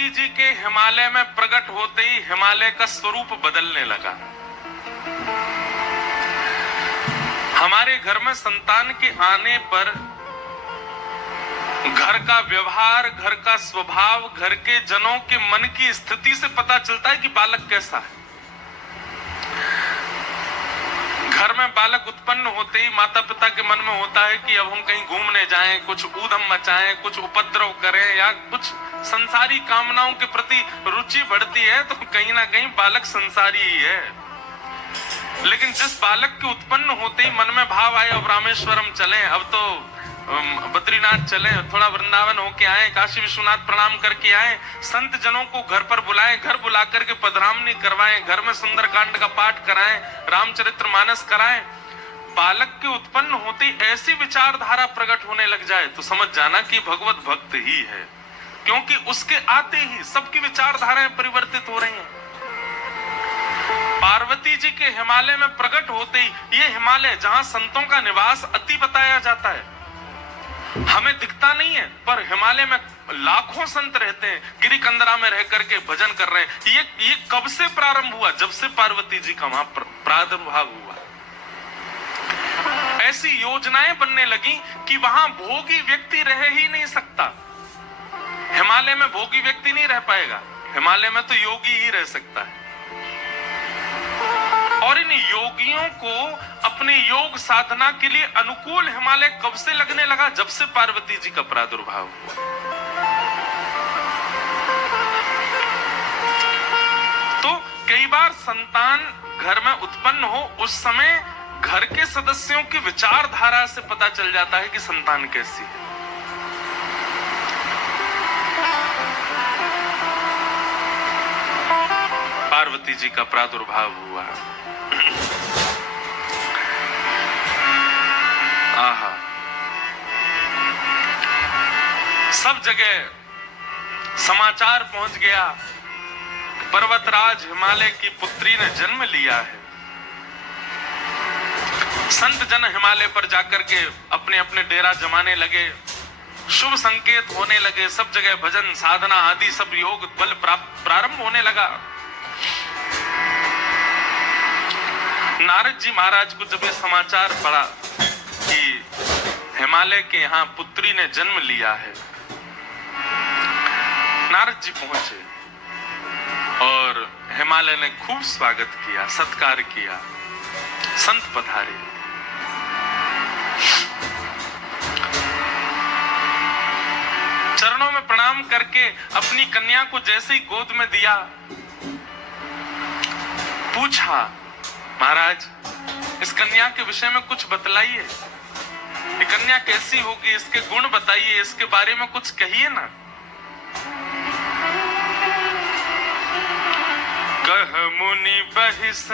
पार्वती जी के हिमालय में प्रकट होते ही हिमालय का स्वरूप बदलने लगा। हमारे घर में संतान के आने पर घर का व्यवहार, घर का स्वभाव, घर के जनों के मन की स्थिति से पता चलता है कि बालक कैसा है। घर में बालक उत्पन्न होते ही माता पिता के मन में होता है कि अब हम कहीं घूमने जाएं, कुछ ऊधम मचाएं, कुछ उपद्रव करें या कुछ संसारी कामनाओं के प्रति रुचि बढ़ती है तो कहीं ना कहीं बालक संसारी ही है। लेकिन जिस बालक के उत्पन्न होते ही मन में भाव आए अब रामेश्वरम चलें, अब तो बद्रीनाथ चलें, थोड़ा वृंदावन होके आए, काशी विश्वनाथ प्रणाम करके आए, संत जनों को घर पर बुलाएं, घर बुला करके पधरामनी करवाएं, घर में सुंदरकांड का पाठ कराएं, रामचरितमानस कराएं, बालक के उत्पन्न होते ही ऐसी विचारधारा प्रकट होने लग जाए तो समझ जाना कि भगवत भक्त ही है, क्योंकि उसके आते ही सबकी विचारधाराएं परिवर्तित हो रही हैं। पार्वती जी के हिमालय में प्रकट होते ही, ये हिमालय जहां संतों का निवास अति बताया जाता है, हमें दिखता नहीं है पर हिमालय में लाखों संत रहते हैं, गिरी कंदरा में रह करके भजन कर रहे हैं। ये कब से प्रारंभ हुआ? जब से पार्वती जी का वहां प्रादुर्भाव हुआ। ऐसी योजनाएं बनने लगी कि वहां भोगी व्यक्ति रह ही नहीं सकता। हिमालय में भोगी व्यक्ति नहीं रह पाएगा, हिमालय में तो योगी ही रह सकता है। और इन योगियों को अपने योग साधना के लिए अनुकूल हिमालय कब से लगने लगा? जब से पार्वती जी का प्रादुर्भाव हुआ। तो कई बार संतान घर में उत्पन्न हो, उस समय घर के सदस्यों की विचारधारा से पता चल जाता है कि संतान कैसी है। पार्वती जी का प्रादुर्भाव हुआ। आहा, सब जगह समाचार पहुंच गया, पर्वतराज हिमालय की पुत्री ने जन्म लिया है। संत जन हिमालय पर जाकर के अपने अपने डेरा जमाने लगे, शुभ संकेत होने लगे, सब जगह भजन साधना आदि सब योग बल प्रारंभ होने लगा। नारद जी महाराज को जब ये समाचार पड़ा कि हिमालय के यहाँ पुत्री ने जन्म लिया है, नारद जी पहुंचे और हिमालय ने खूब स्वागत किया, सत्कार किया, संत पधारे। चरणों में प्रणाम करके अपनी कन्या को जैसे ही गोद में दिया, पूछा, महाराज इस कन्या के विषय में कुछ बतलाइए, ये कन्या कैसी होगी, इसके गुण बताइए, इसके बारे में कुछ कहिए ना। कह मुनि बहिस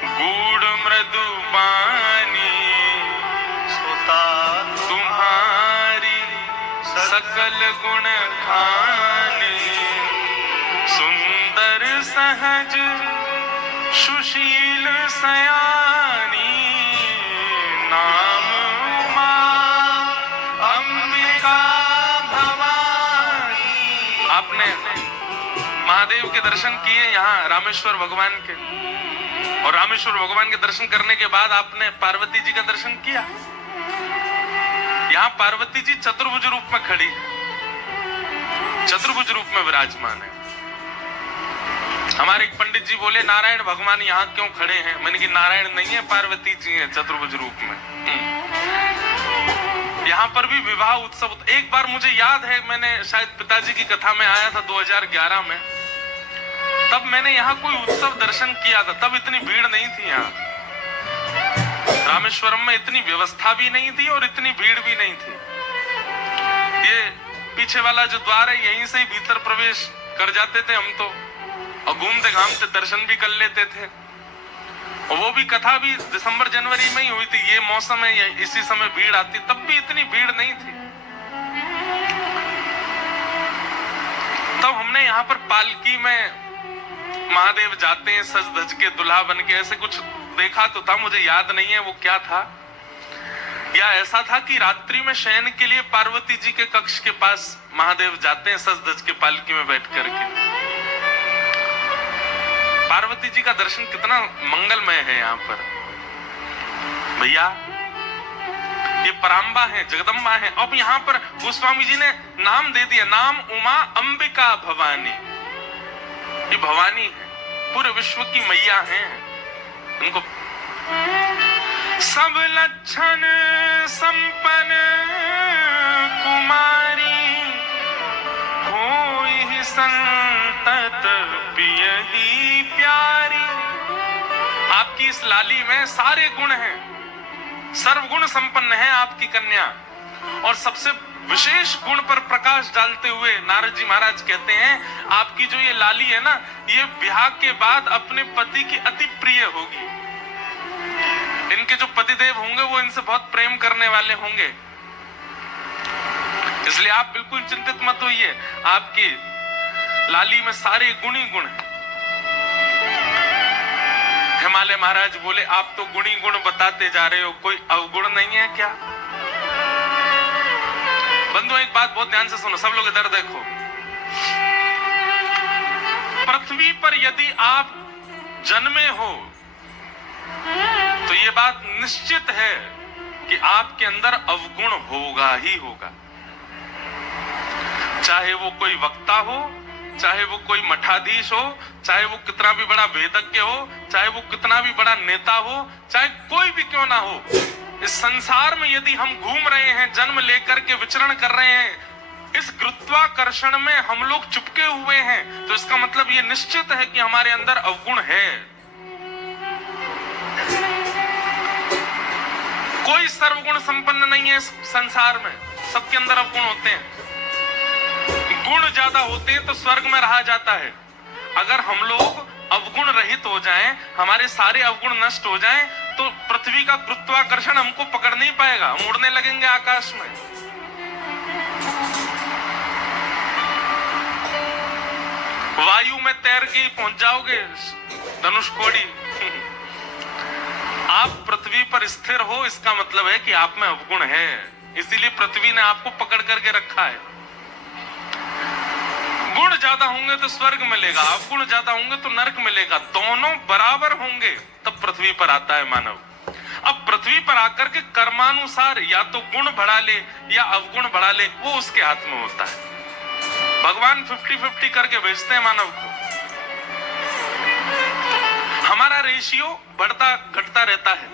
गूढ़ मृदु बानी, सुता तुम्हारी सकल गुण खानी, सुंदर सहज सुशील सयानी, नाम उमा अंबिका भवानी। आपने महादेव के दर्शन किए यहाँ रामेश्वर भगवान के, और रामेश्वर भगवान के दर्शन करने के बाद आपने पार्वती जी का दर्शन किया। यहाँ पार्वती जी चतुर्भुज रूप में खड़ी है, चतुर्भुज रूप में विराजमान है। हमारे एक पंडित जी बोले, नारायण भगवान यहाँ क्यों खड़े हैं? मैंने कहा नारायण नहीं है, पार्वती जी हैं चतुर्भुज रूप में। यहाँ पर भी विवाह उत्सव। एक बार मुझे याद है, मैंने शायद पिताजी की कथा में आया था 2011 में, तब मैंने यहाँ कोई उत्सव दर्शन किया था। तब इतनी भीड़ नहीं थी यहाँ रामेश्वरम में, इतनी व्यवस्था भी नहीं थी और इतनी भीड़ भी नहीं थी। ये पीछे वाला जो द्वार है, यहीं से ही भीतर प्रवेश कर जाते थे हम तो, और घूमते घामते दर्शन भी कर लेते थे। और वो भी कथा भी दिसंबर जनवरी में ही हुई थी, ये मौसम है, इसी समय भीड़ आती, तब भी इतनी भीड़ नहीं थी। तब हमने यहाँ पर पालकी में महादेव जाते हैं सज धज के दुल्हा बन के, ऐसे कुछ देखा तो था, मुझे याद नहीं है वो क्या था। या ऐसा था कि रात्रि में शयन के लिए पार्वती जी के कक्ष के पास महादेव जाते हैं सज धज के पालकी में बैठ करके। पार्वती जी का दर्शन कितना मंगलमय है यहाँ पर भैया। ये पराम्बा है, जगदम्बा है। अब यहाँ पर गोस्वामी जी ने नाम दे दिया, नाम उमा अंबिका भवानी। ये भवानी है, पूरे विश्व की मैया हैं। उनको सब लक्षण संपन्न कुमारी होई संतत पियही प्यारी। आपकी इस लाली में सारे गुण हैं, सर्वगुण संपन्न है आपकी कन्या। और सबसे विशेष गुण पर प्रकाश डालते हुए नारद जी महाराज कहते हैं, आपकी जो ये लाली है ना, ये ब्याह के बाद अपने पति की अति प्रिय होगी। इनके जो पतिदेव होंगे वो इनसे बहुत प्रेम करने वाले होंगे। इसलिए आप बिल्कुल चिंतित मत होइए, आपकी लाली में सारे गुण ही गुण हैं। हिमालय महाराज बोले, आप तो गुणी गुण बताते जा रहे हो, कोई अवगुण नहीं है क्या? बंधु एक बात बहुत ध्यान से सुनो, सब लोग इधर देखो। पृथ्वी पर यदि आप जन्मे हो तो ये बात निश्चित है कि आपके अंदर अवगुण होगा ही होगा। चाहे वो कोई वक्ता हो, चाहे वो कोई मठाधीश हो, चाहे वो कितना भी बड़ा वेदज्ञ हो, चाहे वो कितना भी बड़ा नेता हो, चाहे कोई भी क्यों ना हो, इस संसार में यदि हम घूम रहे हैं, जन्म लेकर के विचरण कर रहे हैं, इस गुरुत्वाकर्षण में हम लोग चिपके हुए हैं, तो इसका मतलब ये निश्चित है कि हमारे अंदर अवगुण है। कोई सर्वगुण संपन्न नहीं है इस संसार में, सबके अंदर अवगुण होते हैं। गुण ज्यादा होते हैं तो स्वर्ग में रहा जाता है। अगर हम लोग अवगुण रहित हो जाएं, हमारे सारे अवगुण नष्ट हो जाएं, तो पृथ्वी का गुरुत्वाकर्षण हमको पकड़ नहीं पाएगा, हम उड़ने लगेंगे आकाश में। वायु में तैर के पहुंच जाओगे धनुषकोडी। आप पृथ्वी पर स्थिर हो, इसका मतलब है कि आप में अवगुण है, इसीलिए पृथ्वी ने आपको पकड़ करके रखा है। गुण ज्यादा होंगे तो स्वर्ग मिलेगा, अवगुण ज्यादा होंगे तो नरक मिलेगा। दोनों बराबर होंगे तब पृथ्वी पर आता है मानव। अब पृथ्वी पर आकर के कर्मानुसार या तो गुण बढ़ा ले या अवगुण बढ़ा ले, वो उसके हाथ में होता है। भगवान 50-50 करके भेजते हैं मानव को। हमारा रेशियो बढ़ता घटता रहता है,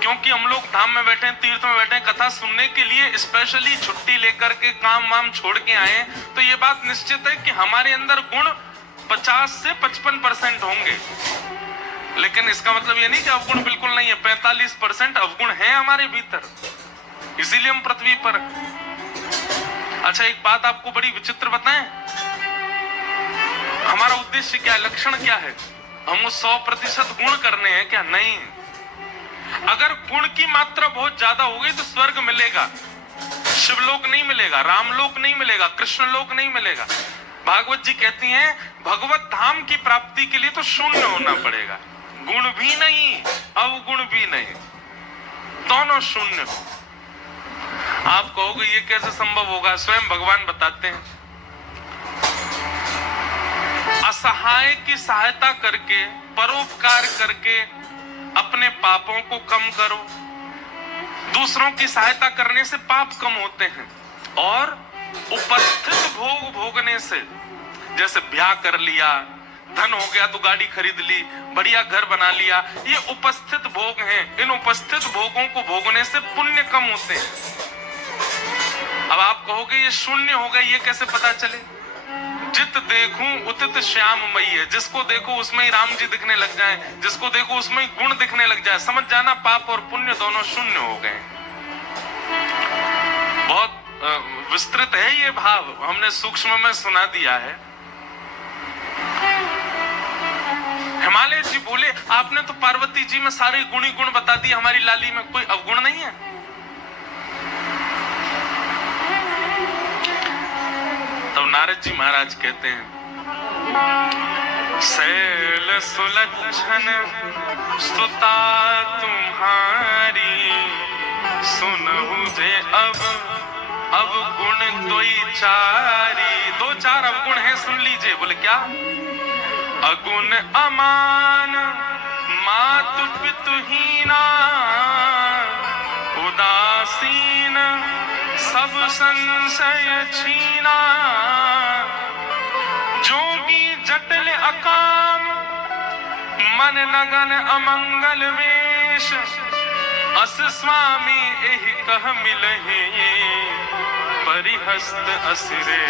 क्योंकि हम लोग धाम में बैठे हैं, तीर्थ में बैठे हैं, कथा सुनने के लिए स्पेशली छुट्टी लेकर के काम वाम छोड़ के आए, तो ये बात निश्चित है कि हमारे अंदर गुण 50 से 55% होंगे। लेकिन इसका मतलब ये नहीं कि अवगुण बिल्कुल नहीं है, 45% अवगुण है हमारे भीतर, इसीलिए हम पृथ्वी पर। अच्छा एक बात आपको बड़ी विचित्र बताएं, हमारा उद्देश्य क्या है, लक्षण क्या है? हमको 100% गुण करने हैं क्या? नहीं। अगर गुण की मात्रा बहुत ज्यादा हो गई तो स्वर्ग मिलेगा, शिवलोक नहीं मिलेगा, रामलोक नहीं मिलेगा, कृष्ण लोक नहीं मिलेगा। भागवत जी कहती हैं भगवत धाम की प्राप्ति के लिए तो शून्य होना पड़ेगा, गुण भी नहीं अवगुण भी नहीं, दोनों शून्य हो। आप कहोगे ये कैसे संभव होगा? स्वयं भगवान बताते हैं, असहाय की सहायता करके, परोपकार करके अपने पापों को कम करो। दूसरों की सहायता करने से पाप कम होते हैं, और उपस्थित भोग भोगने से, जैसे ब्याह कर लिया, धन हो गया तो गाड़ी खरीद ली, बढ़िया घर बना लिया, ये उपस्थित भोग हैं। इन उपस्थित भोगों को भोगने से पुण्य कम होते हैं। अब आप कहोगे ये शून्य हो गए, ये कैसे पता चले? जित देखूं उतित श्याम मई है, जिसको देखो उसमें ही राम जी दिखने लग जाएं, जिसको देखो उसमें ही गुण दिखने लग जाए, समझ जाना पाप और पुण्य दोनों शून्य हो गए। बहुत विस्तृत है ये भाव, हमने सूक्ष्म में सुना दिया है। हिमालय जी बोले आपने तो पार्वती जी में सारे गुणी गुण बता दिए, हमारी लाली में कोई अवगुण नहीं है। तो नारद जी महाराज कहते हैं शैल सुलक्षण स्तुता तुम्हारी सुनहु जे अब गुण तोई चारी। दो चार अवगुण हैं, सुन लीजिए। बोले क्या? अगुण अमान मातु पितुहीना, उदासीन सब संशय छीना। जोगी जटिल अकाम मन नगन अमंगल वेश, अस स्वामी एहि कह मिलहि परिहस्त असुरे।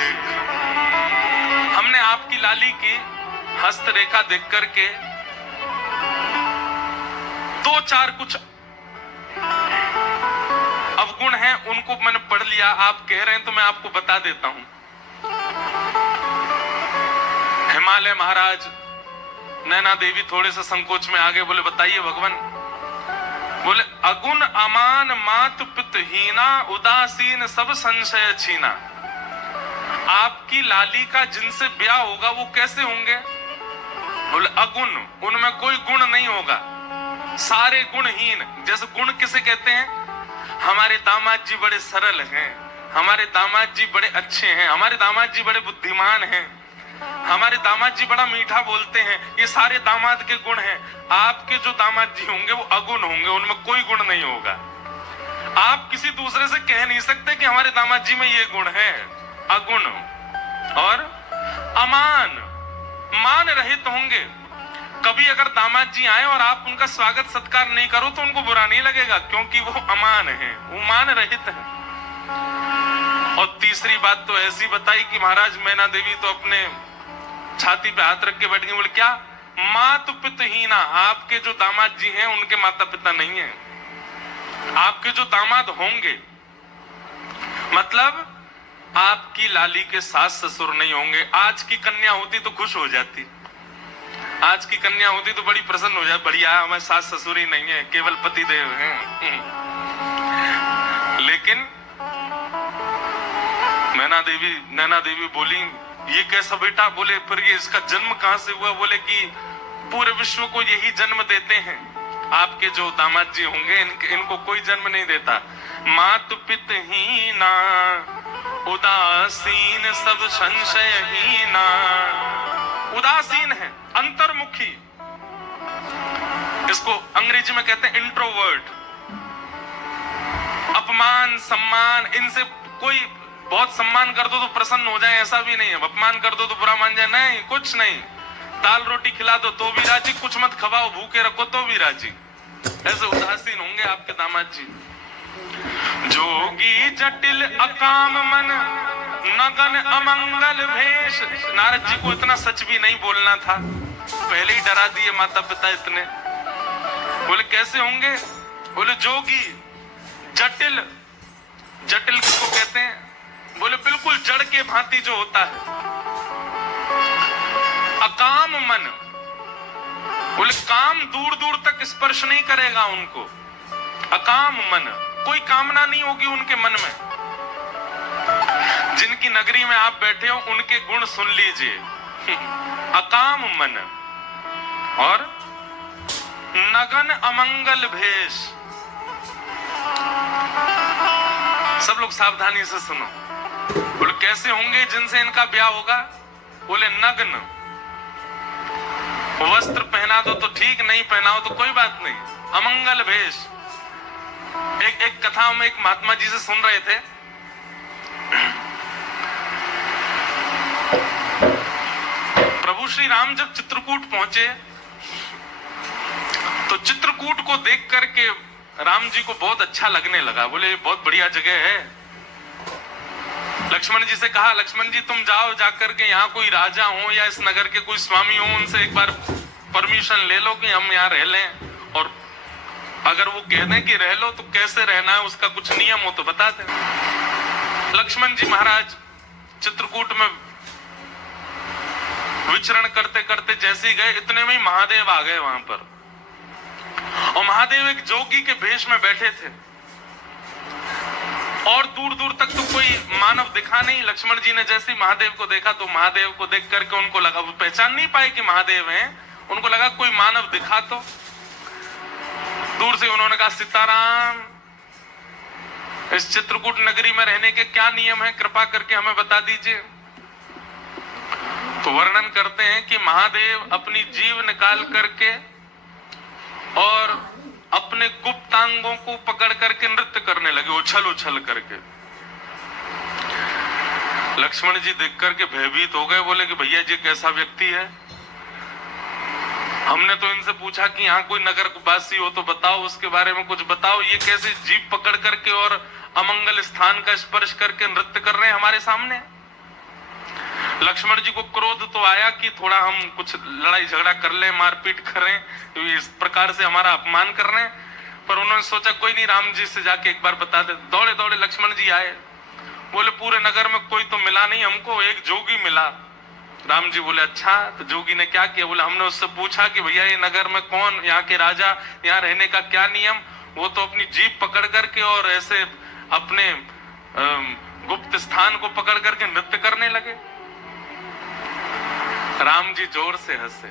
हमने आपकी लाली की हस्त रेखा देख करके दो चार कुछ अवगुण हैं, उनको मैंने पढ़ लिया। आप कह रहे हैं तो मैं आपको बता देता हूं। हिमालय महाराज नैना देवी थोड़े से संकोच में आगे, बोले बताइए भगवान। बोले अगुण अमान मातु पितहीना, उदासीन सब संशय छीना। आपकी लाली का जिनसे ब्याह होगा वो कैसे होंगे? बोले अगुण, उनमें कोई गुण नहीं होगा, सारे गुणहीन। जैसे गुण किसे कहते हैं? हमारे दामाद जी बड़े सरल हैं, हमारे दामाद जी बड़े अच्छे हैं, हमारे दामाद जी बड़े बुद्धिमान हैं, हमारे दामाद जी बड़ा मीठा बोलते हैं। ये सारे दामाद के गुण हैं। आपके जो दामाद जी होंगे वो अगुण होंगे, उनमें कोई गुण नहीं होगा। आप किसी दूसरे से कह नहीं सकते कि हमारे दामाद जी में ये गुण है। अगुण और अमान, मान रहित होंगे। कभी अगर दामाद जी आए और आप उनका स्वागत सत्कार नहीं करो तो उनको बुरा नहीं लगेगा, क्योंकि वो अमान है, वो मान रहित है। और तीसरी बात तो ऐसी बताई कि महाराज मैना देवी तो अपने छाती पे हाथ रख के बैठ गई। बोले क्या? मातु पितहीना, आपके जो दामाद जी हैं उनके माता पिता नहीं है। आपके जो दामाद होंगे, मतलब आपकी लाली के सास ससुर नहीं होंगे। आज की कन्या होती तो खुश हो जाती, आज की कन्या होती तो बड़ी प्रसन्न हो जाती, बढ़िया हमारे सास ससुर ही नहीं है, केवल पति देव हैं। लेकिन नैना देवी बोली ये कैसा बेटा? बोले फिर ये इसका जन्म कहां से हुआ? बोले कि पूरे विश्व को यही जन्म देते हैं, आपके जो दामाद जी होंगे इनको कोई जन्म नहीं देता। मातु पितहीना, उदासीन सब संशयहीना। उदासीन है, अंतर्मुखी, इसको अंग्रेजी में कहते हैं इंट्रोवर्ट। अपमान सम्मान इनसे कोई, बहुत सम्मान कर दो तो प्रसन्न हो जाए ऐसा भी नहीं है, अपमान कर दो तो बुरा मान जाए, नहीं, कुछ नहीं। दाल रोटी खिला दो तो भी राजी, कुछ मत खवाओ भूखे रखो तो भी राजी। ऐसे उदासीन होंगे आपके दामाद जी। जोगी जटिल अकाम मन नगन अमंगल भेष। नारद जी को इतना सच भी नहीं बोलना था, पहले ही डरा दिए माता पिता इतने। बोले कैसे होंगे? बोले जोगी जटिल, जटिल किसको कहते हैं? बोले बिल्कुल जड़ के भांति जो होता है। अकाम मन, बोले काम दूर दूर तक स्पर्श नहीं करेगा उनको। अकाम मन, कोई कामना नहीं होगी उनके मन में। जिनकी नगरी में आप बैठे हो उनके गुण सुन लीजिए। अकाम मन और नगन अमंगल भेष। सब लोग सावधानी से सुनो। बोले कैसे होंगे जिनसे इनका ब्याह होगा? बोले नग्न, वस्त्र पहना दो तो ठीक, नहीं पहनाओ तो कोई बात नहीं। अमंगल भेष। एक कथा में एक महात्मा जी से सुन रहे थे। प्रभु श्री राम जब चित्रकूट पहुंचे तो चित्रकूट को देख करके राम जी को बहुत अच्छा लगने लगा। बोले बहुत बढ़िया जगह है। लक्ष्मण जी से कहा, लक्ष्मण जी तुम जाओ, जाकर के यहाँ कोई राजा हो या इस नगर के कोई स्वामी हो, उनसे एक बार परमिशन ले लो कि हम यहाँ रह लें, और अगर वो कह दें कि रह लो तो कैसे रहना है उसका कुछ नियम हो तो बता दें। लक्ष्मण जी महाराज चित्रकूट में विचरण करते करते जैसे ही गए, इतने में ही महादेव आ गए वहां पर। और महादेव एक जोगी के भेष में बैठे थे और दूर दूर तक तो कोई मानव दिखा नहीं। लक्ष्मण जी ने जैसे ही महादेव को देखा तो महादेव को देख करके उनको लगा, वो पहचान नहीं पाए कि महादेव हैं, उनको लगा कोई मानव दिखा तो। दूर से उन्होंने कहा सीताराम। इस चित्रकूट नगरी में रहने के क्या नियम हैं, कृपा करके हमें बता दीजिए। तो वर्णन करते हैं कि महादेव अपनी जीभ निकाल करके और अपने गुप्तांगों को पकड़ करके नृत्य करने लगे, उछल उछल करके। लक्ष्मण जी देख करके भयभीत हो गए, बोले कि भैया जी कैसा व्यक्ति है। हमने तो इनसे पूछा कि यहाँ कोई नगर वासी हो तो बताओ, उसके बारे में कुछ बताओ, ये कैसे जीभ पकड़ करके और अमंगल स्थान का स्पर्श करके नृत्य कर रहे हैं हमारे सामने। लक्ष्मण जी को क्रोध तो आया कि थोड़ा हम कुछ लड़ाई झगड़ा कर ले, मारपीट करें, तो इस प्रकार से हमारा अपमान कर रहे हैं। पर उन्होंने सोचा कोई नहीं, राम जी से जाके एक बार बता दे। दौड़े दौड़े लक्ष्मण जी आए, बोले पूरे नगर में कोई तो मिला नहीं हमको, एक जोगी मिला। राम जी बोले अच्छा, तो जोगी ने क्या किया? बोले हमने उससे पूछा कि भैया ये नगर में कौन, यहाँ के राजा, यहाँ रहने का क्या नियम? वो तो अपनी जीभ पकड़ करके और ऐसे अपने गुप्त स्थान को पकड़ करके नृत्य करने लगे। राम जी जोर से हंसे,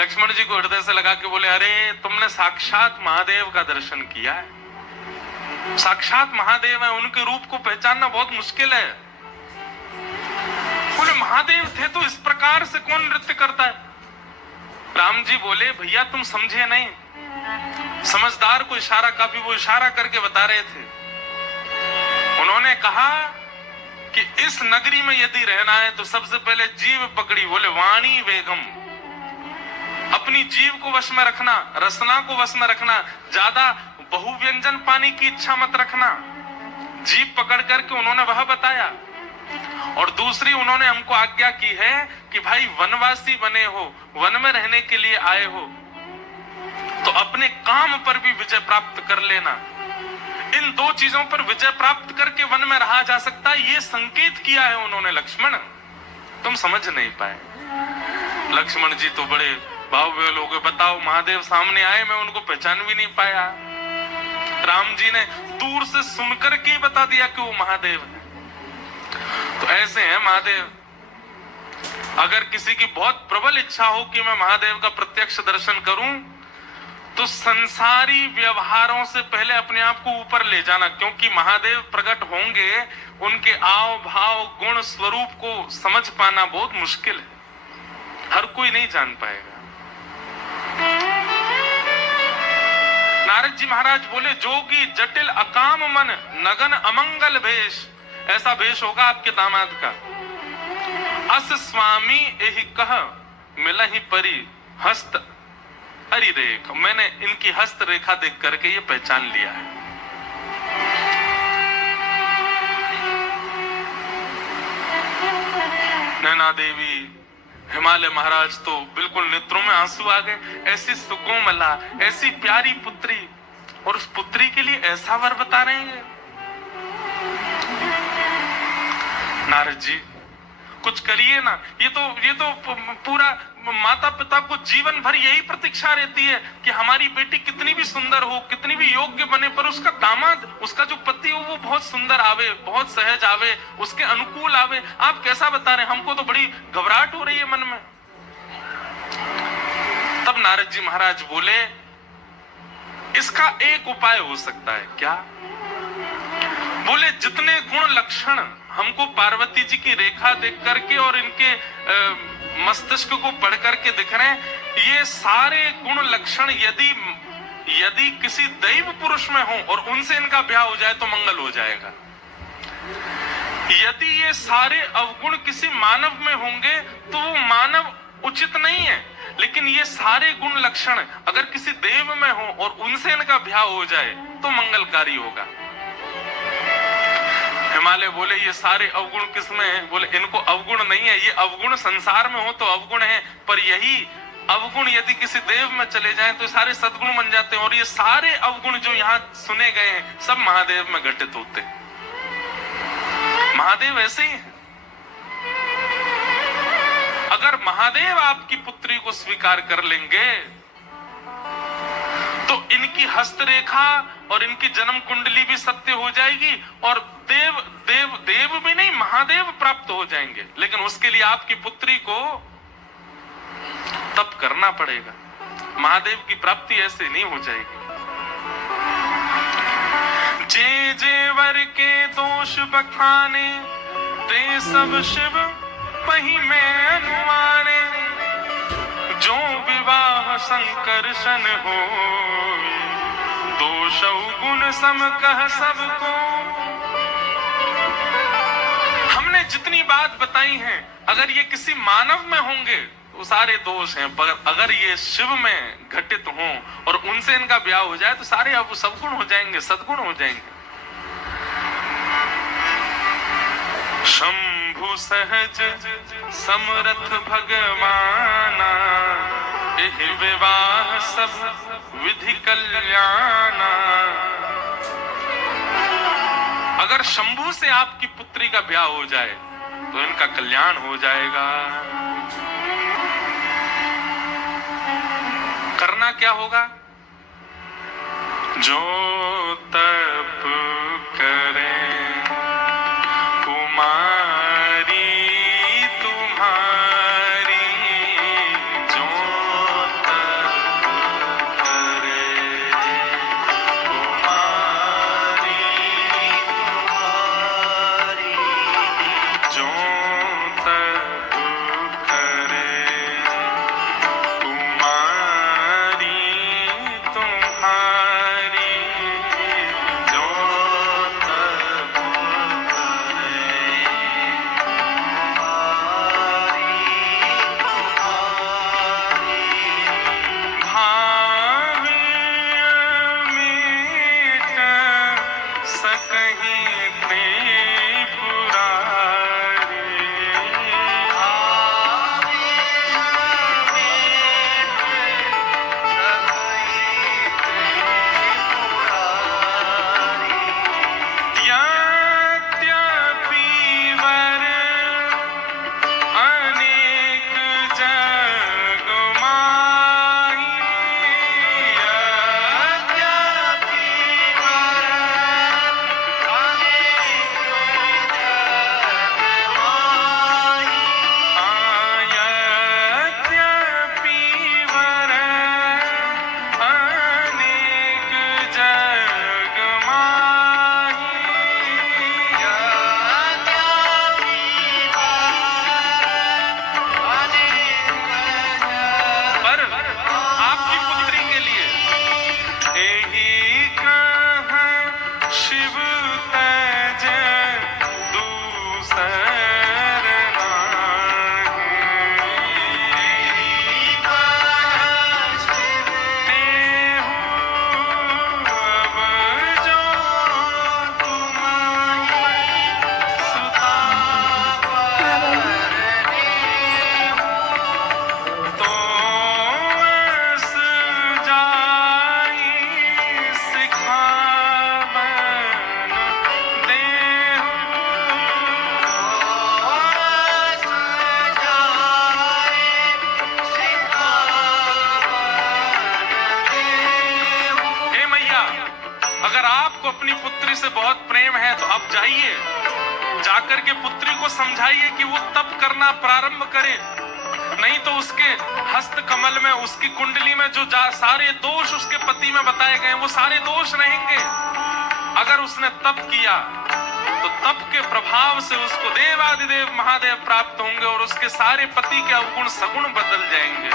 लक्ष्मण जी को हृदय से लगा के बोले अरे तुमने साक्षात महादेव का दर्शन किया है, साक्षात महादेव है, उनके रूप को पहचानना बहुत मुश्किल है। बोले महादेव थे तो इस प्रकार से कौन नृत्य करता है? राम जी बोले भैया तुम समझे नहीं, समझदार को इशारा, काफी वो इशारा करके बता रहे थे। उन्होंने कहा कि इस नगरी में यदि रहना है तो सबसे पहले जीभ पकड़ी, बोले वाणी वेगम, अपनी जीभ को वश में रखना, रसना को वश में रखना, ज्यादा बहुव्यंजन पाने की इच्छा मत रखना। जीभ पकड़ करके उन्होंने वह बताया। और दूसरी उन्होंने हमको आज्ञा की है कि भाई वनवासी बने हो, वन में रहने के लिए आए हो, तो अपने काम पर भी विजय प्राप्त कर लेना। इन दो चीजों पर विजय प्राप्त करके वन में रहा जा सकता है, ये संकेत किया है उन्होंने। लक्ष्मण तुम समझ नहीं पाए। लक्ष्मण जी तो बड़े भाव हो गए, बताओ महादेव सामने आए, मैं उनको पहचान भी नहीं पाया। राम जी ने दूर से सुनकर के बता दिया कि वो महादेव है। तो ऐसे हैं महादेव। अगर किसी की बहुत प्रबल इच्छा हो कि मैं महादेव का प्रत्यक्ष दर्शन करूं, तो संसारी व्यवहारों से पहले अपने आप को ऊपर ले जाना, क्योंकि महादेव प्रकट होंगे, उनके आव भाव गुण स्वरूप को समझ पाना बहुत मुश्किल है, हर कोई नहीं जान पाएगा। नारद जी महाराज बोले जोगी जटिल अकाम मन, नगन अमंगल भेष, ऐसा भेष होगा आपके दामाद का। अस स्वामी एहि कह मिलहि परी हस्त हरि रेख, मैंने इनकी हस्त रेखा देख करके ये पहचान लिया है। नैना देवी, हिमालय महाराज तो बिल्कुल नेत्रों में आंसू आ गए। ऐसी सुकोमला, ऐसी प्यारी पुत्री, और उस पुत्री के लिए ऐसा वर बता रहे हैं। नारद जी कुछ करिए ना, ये तो पूरा माता पिता को जीवन भर यही प्रतीक्षा रहती है कि हमारी बेटी कितनी भी सुंदर हो, कितनी भी योग्य बने, पर उसका दामाद, उसका जो पति हो वो बहुत सुंदर आवे, बहुत सहज आवे, उसके अनुकूल आवे। आप कैसा बता रहे हैं? हमको तो बड़ी घबराहट हो रही है मन में। तब नारद जी महाराज बोले इसका एक उपाय हो सकता है। क्या? बोले जितने गुण लक्षण हमको पार्वती जी की रेखा देख करके और इनके मस्तिष्क को पढ़ करके दिख रहे हैं, ये सारे गुण लक्षण यदि किसी दैव पुरुष में हो और उनसे इनका ब्याह हो जाए तो मंगल हो जाएगा। यदि ये सारे अवगुण किसी मानव में होंगे तो वो मानव उचित नहीं है, लेकिन ये सारे गुण लक्षण अगर किसी देव में हो और उनसे इनका ब्याह हो जाए तो मंगलकारी होगा। हिमालय बोले ये सारे अवगुण किसमें है? बोले इनको अवगुण नहीं है, ये अवगुण संसार में हो तो अवगुण है, पर यही अवगुण यदि किसी देव में चले जाएं तो सारे सद्गुण बन जाते हैं। और ये सारे अवगुण जो यहाँ सुने गए हैं सब महादेव में घटित होते हैं। महादेव ऐसे ही है। अगर महादेव आपकी पुत्री को स्वीकार कर लेंगे तो इनकी हस्तरेखा और इनकी जन्म कुंडली भी सत्य हो जाएगी और देव भी नहीं, महादेव प्राप्त हो जाएंगे। लेकिन उसके लिए आपकी पुत्री को तप करना पड़ेगा। महादेव की प्राप्ति ऐसे नहीं हो जाएगी। जेवर के दोष बखाने, ते सब शिव पही में अनुमाने। जो विवाह संकर्षण हो, दोष गुण सम कह सबको। हमने जितनी बात बताई है, अगर ये किसी मानव में होंगे तो सारे दोष हैं, पर अगर ये शिव में घटित हों और उनसे इनका ब्याह हो जाए तो सारे अब सद्गुण हो जाएंगे, सद्गुण हो जाएंगे। शंभु सहज समरथ भगवाना, एहि विवाह सब विधि कल्याणा। अगर शंभु से आपकी पुत्री का ब्याह हो जाए तो इनका कल्याण हो जाएगा। करना क्या होगा? जो तप करे कुमारी तुम्हारी, जो तप करे कुमारी तुम्हारी, जो तप करे कुमारी तुम्हारी, जो तप करे भावी मीट सकहि त्रिपुरारी। यद्यपि वर अनेक जग माही, यद्यपि वर अनेक जग माही, यद्यपि वर अनेक जग माही, पर आपकी पुत्री के लिए एही कहाँ शिव तज दूसर अगर आपको अपनी पुत्री से बहुत प्रेम है तो आप जाइए, जाकर के पुत्री को समझाइए कि वो तप करना प्रारंभ करे, नहीं तो उसके हस्त कमल में, उसकी कुंडली में जो सारे दोष उसके पति में बताए गए वो सारे दोष रहेंगे। अगर उसने तप किया तो तप के प्रभाव से उसको देवादिदेव महादेव प्राप्त होंगे और उसके सारे पति के अवगुण सगुण बदल जाएंगे।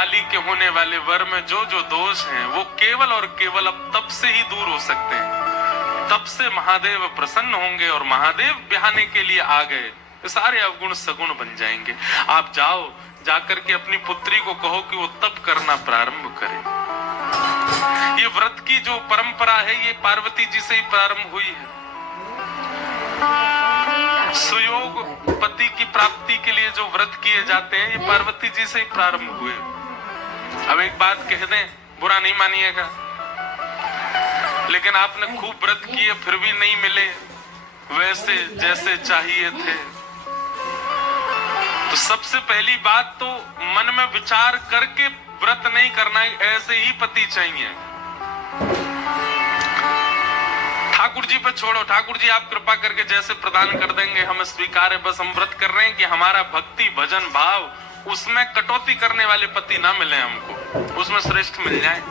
डाली के होने वाले वर में जो जो दोष हैं वो केवल और केवल अब तप से ही दूर हो सकते हैं। तब से महादेव प्रसन्न होंगे और महादेव बिहाने के लिए आ गए तो सारे अवगुण सगुण बन जाएंगे। आप जाओ, जाकर के अपनी पुत्री को कहो कि वो तप करना प्रारंभ करे। ये व्रत की जो परंपरा है ये पार्वती जी से ही प्रारंभ हुई है। सुयोग पति की प्राप्ति के लिए जो व्रत किए जाते हैं ये पार्वती जी से ही प्रारंभ हुए। अब एक बात कह दें, बुरा नहीं मानिएगा, लेकिन आपने खूब व्रत किए फिर भी नहीं मिले वैसे जैसे चाहिए थे, तो सबसे पहली बात तो मन में विचार करके व्रत नहीं करना, ऐसे ही पति चाहिए। ठाकुर जी पे छोड़ो, ठाकुर जी आप कृपा करके जैसे प्रदान कर देंगे हमें स्वीकार है, बस हम व्रत कर रहे हैं कि हमारा भक्ति भजन भाव उसमें कटौती करने वाले पति ना मिले हमको, उसमें श्रेष्ठ मिल जाए।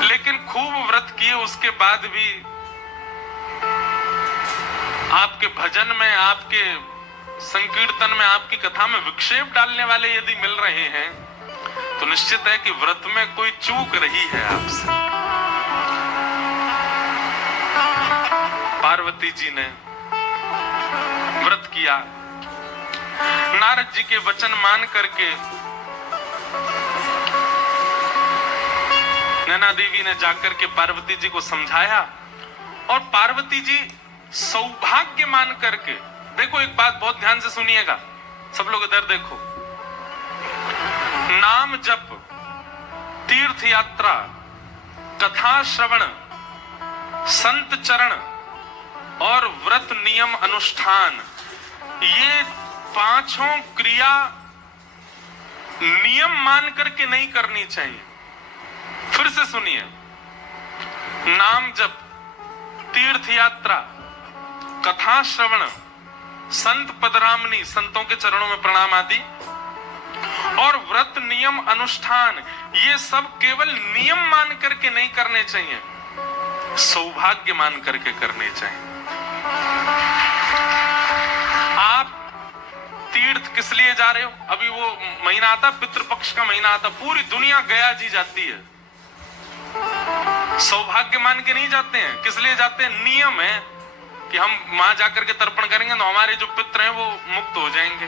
लेकिन खूब व्रत किए उसके बाद भी आपके भजन में, आपके संकीर्तन में, आपकी कथा में विक्षेप डालने वाले यदि मिल रहे हैं तो निश्चित है कि व्रत में कोई चूक रही है आपसे। पार्वती जी ने व्रत किया, नारद जी के वचन मान करके नैना देवी ने जाकर के पार्वती जी को समझाया और पार्वती जी सौभाग्य मान करके, देखो एक बात बहुत ध्यान से सुनिएगा सब लोग, इधर देखो, नाम जप, तीर्थ यात्रा, कथा श्रवण, संत चरण और व्रत नियम अनुष्ठान, ये पांचों क्रिया नियम मान करके नहीं करनी चाहिए। फिर से सुनिए, नाम जप, तीर्थ यात्रा, कथा श्रवण, संत पदरामनी, संतों के चरणों में प्रणाम आदि, और व्रत नियम अनुष्ठान, ये सब केवल नियम मान करके नहीं करने चाहिए, सौभाग्य मान करके करने चाहिए। आप तीर्थ किस लिए जा रहे हो? अभी वो महीना आता, पितृपक्ष का महीना आता, पूरी दुनिया गया जी जाती है, सौभाग्य मान के नहीं जाते हैं। किस लिए जाते हैं? नियम है कि हम वहां जाकर के तर्पण करेंगे तो हमारे जो पितृ हैं वो मुक्त हो जाएंगे।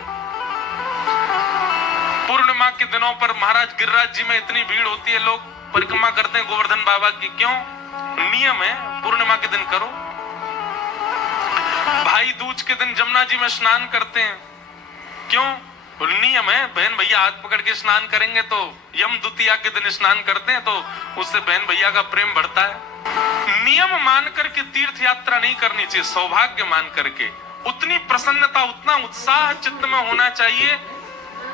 पूर्णिमा के दिनों पर महाराज गिरिराज जी में इतनी भीड़ होती है, लोग परिक्रमा करते हैं गोवर्धन बाबा की, क्यों? नियम है, पूर्णिमा के दिन करो। भाई दूज के दिन जमुना जी में स्नान करते हैं, क्यों? नियम है, बहन भैया हाथ पकड़ के स्नान करेंगे तो यम द्वितीया के दिन स्नान करते हैं तो उससे बहन भैया का प्रेम बढ़ता है। नियम मान करके तीर्थ यात्रा नहीं करनी चाहिए, सौभाग्य मान करके। उतनी प्रसन्नता, उतना उत्साह चित्त में होना चाहिए,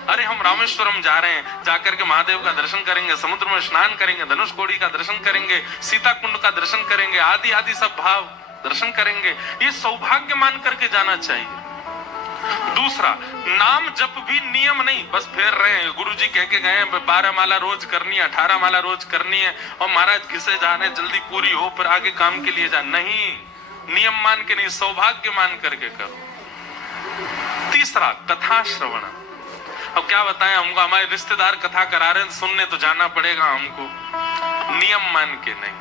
अरे हम रामेश्वरम जा रहे हैं, जाकर के महादेव का दर्शन करेंगे, समुद्र में स्नान करेंगे, धनुषकोडी का दर्शन करेंगे, सीता कुंड का दर्शन करेंगे, आदि आदि सब भाव दर्शन करेंगे, ये सौभाग्य मान करके जाना चाहिए। दूसरा, नाम जप भी नियम नहीं, बस फेर रहे हैं, गुरुजी कह के गए 12 माला रोज करनी है, 18 माला रोज करनी है और महाराज घिसे जा रहे हैं, जल्दी पूरी हो फिर आगे काम के लिए जा, नहीं, नियम मान के नहीं, सौभाग्य मान करके करो। तीसरा, कथा श्रवण। अब क्या बताएं, हमको हमारे रिश्तेदार कथा करा रहे हैं, सुनने तो जाना पड़ेगा हमको, नियम मान के नहीं,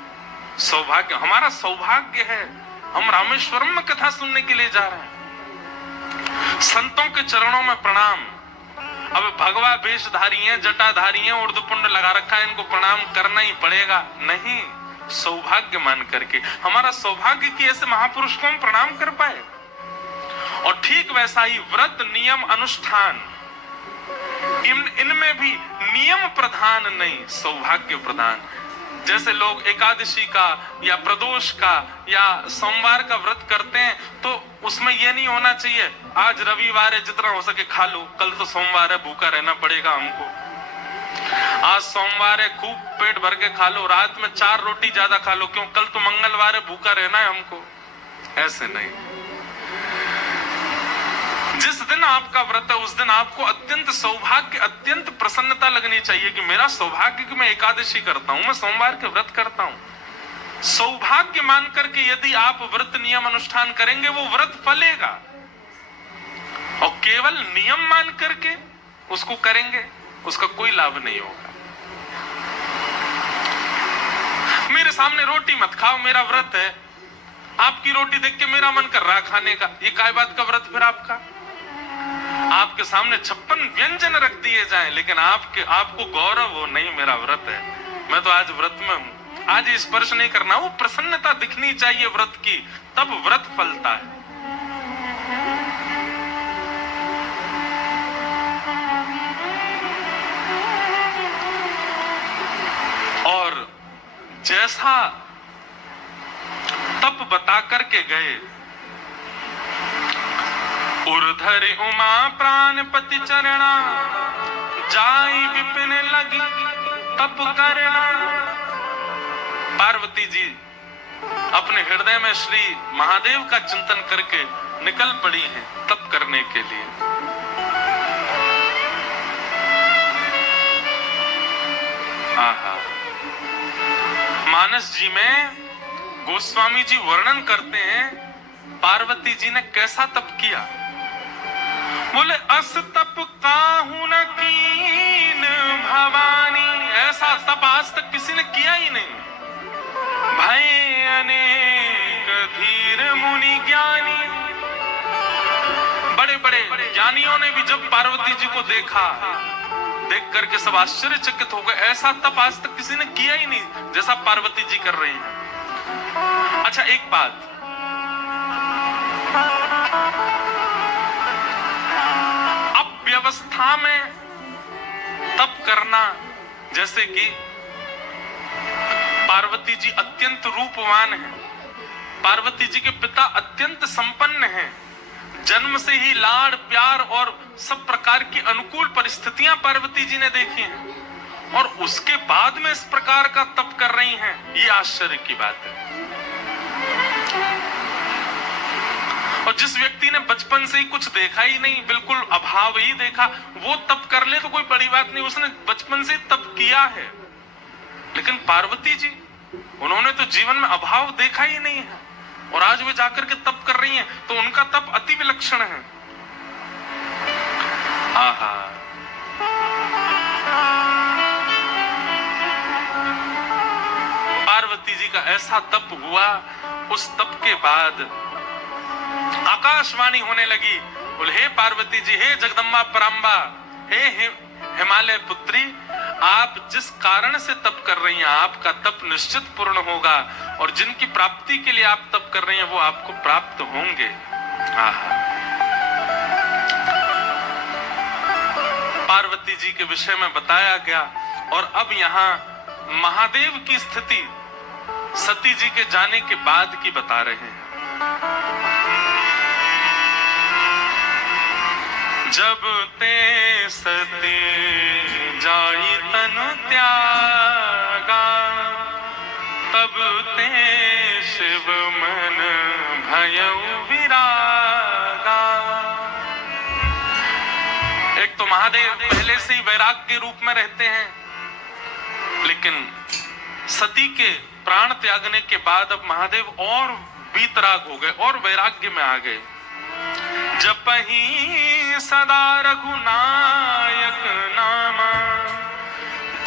सौभाग्य, हमारा सौभाग्य है, हम रामेश्वरम में कथा सुनने के लिए जा रहे हैं। संतों के चरणों में प्रणाम। अब भगवा वेशधारी हैं, जटाधारी हैं, उर्दपुंड लगा रखा है, इनको प्रणाम करना ही पड़ेगा, नहीं, सौभाग्य मान करके। हमारा सौभाग्य कि ऐसे महापुरुष को हम प्रणाम कर पाए। और ठीक वैसा ही व्रत नियम अनुष्ठान, इनमें भी नियम प्रधान नहीं, सौभाग्य प्रधान। जैसे लोग एकादशी का या प्रदोष का या सोमवार का व्रत करते हैं तो उसमें यह नहीं होना चाहिए आज रविवार है जितना हो सके खा लो, कल तो सोमवार है भूखा रहना पड़ेगा हमको। आज सोमवार है खूब पेट भर के खा लो, रात में 4 रोटी ज्यादा खा लो, क्यों? कल तो मंगलवार है भूखा रहना है हमको। ऐसे नहीं, जिस दिन आपका व्रत है उस दिन आपको अत्यंत सौभाग्य, अत्यंत प्रसन्नता लगनी चाहिए कि मेरा सौभाग्य कि मैं एकादशी करता हूं, मैं सोमवार के व्रत करता हूं। सौभाग्य मान करके यदि आप व्रत नियम अनुष्ठान करेंगे वो व्रत फलेगा, और केवल नियम मान करके उसको करेंगे उसका कोई लाभ नहीं होगा। मेरे सामने रोटी मत खाओ, मेरा व्रत है। आपकी रोटी देख के मेरा मन कर रहा खाने का, ये काय बात का व्रत फिर आपका? आपके सामने 56 व्यंजन रख दिए जाएं, लेकिन आपको गौरव हो, नहीं मेरा व्रत है, मैं तो आज व्रत में हूं, आज स्पर्श नहीं करना। वो प्रसन्नता दिखनी चाहिए व्रत की, तब व्रत फलता है। और जैसा तप बता करके गए, उर्धरि उमा प्राणपति चरणा, जाई विपिन लगी तप करना। पार्वती जी अपने हृदय में श्री महादेव का चिंतन करके निकल पड़ी हैं तप करने के लिए। आहा, मानस जी में गोस्वामी जी वर्णन करते हैं पार्वती जी ने कैसा तप किया। बोले अस तप काहू न कीन भवानी, ऐसा तप आज तक किसी ने किया ही नहीं। भय अनेक धीर मुनि ज्ञानी, बड़े बड़े ज्ञानियों ने भी जब पार्वती जी को देखा, देख करके सब आश्चर्यचकित हो गए। ऐसा तप आज तक किसी ने किया ही नहीं जैसा पार्वती जी कर रही हैं। अच्छा, एक बात, व्यवस्था में तप करना, जैसे कि पार्वती जी अत्यंत रूपवान हैं, पार्वती जी के पिता अत्यंत संपन्न हैं, जन्म से ही लाड़ प्यार और सब प्रकार की अनुकूल परिस्थितियां पार्वती जी ने देखी हैं, और उसके बाद में इस प्रकार का तप कर रही हैं, ये आश्चर्य की बात है। और जिस व्यक्ति ने बचपन से ही कुछ देखा ही नहीं, बिल्कुल अभाव ही देखा, वो तप कर ले तो कोई बड़ी बात नहीं, उसने बचपन से तप किया है। लेकिन पार्वती जी, उन्होंने तो जीवन में अभाव देखा ही नहीं है, और आज वे जाकर के तप कर रही हैं, तो उनका तप अति विलक्षण है। आहा, पार्वती जी का ऐसा तप हुआ। उस तप के बाद आकाशवाणी होने लगी, बोले हे पार्वती जी, हे जगदम्बा पराम्बा, हे हिमालय पुत्री, आप जिस कारण से तप कर रही हैं, आपका तप निश्चित पूर्ण होगा, और जिनकी प्राप्ति के लिए आप तप कर रही हैं वो आपको प्राप्त होंगे। आहा, पार्वती जी के विषय में बताया गया। और अब यहाँ महादेव की स्थिति सती जी के जाने के बाद की बता रहे हैं। जब ते सती जाई तनु त्यागा, तब ते शिव मन भयउ विरागा। एक तो महादेव पहले से ही वैराग के रूप में रहते हैं, लेकिन सती के प्राण त्यागने के बाद अब महादेव और वीतराग हो गए और वैराग्य में आ गए। जपहि सदा रघुनायक नामा,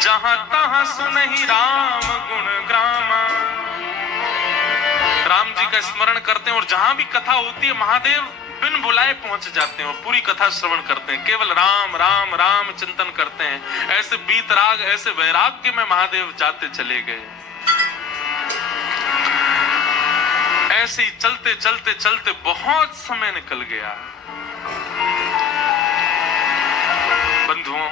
जहां तहां सुनहि राम गुण ग्रामा। राम जी का स्मरण करते हैं, और जहां भी कथा होती है महादेव बिन बुलाए पहुंच जाते हैं और पूरी कथा श्रवण करते हैं, केवल राम राम राम चिंतन करते हैं। ऐसे वीतराग, ऐसे वैराग्य में महादेव जाते चले गए। ऐसे ही चलते चलते चलते बहुत समय निकल गया। बंधुओं,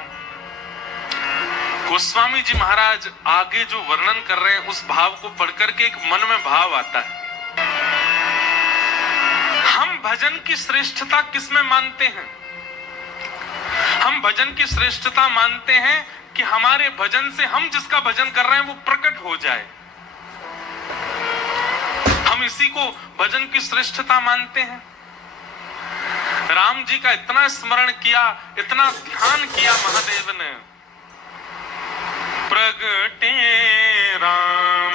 गोस्वामी जी महाराज आगे जो वर्णन कर रहे हैं, उस भाव को पढ़कर के एक मन में भाव आता है। हम भजन की श्रेष्ठता किसमें मानते हैं? हम भजन की श्रेष्ठता मानते हैं कि हमारे भजन से हम जिसका भजन कर रहे हैं वो प्रकट हो जाए। हम इसी को भजन की श्रेष्ठता मानते हैं। राम जी का इतना स्मरण किया, इतना ध्यान किया महादेव ने। प्रगटे राम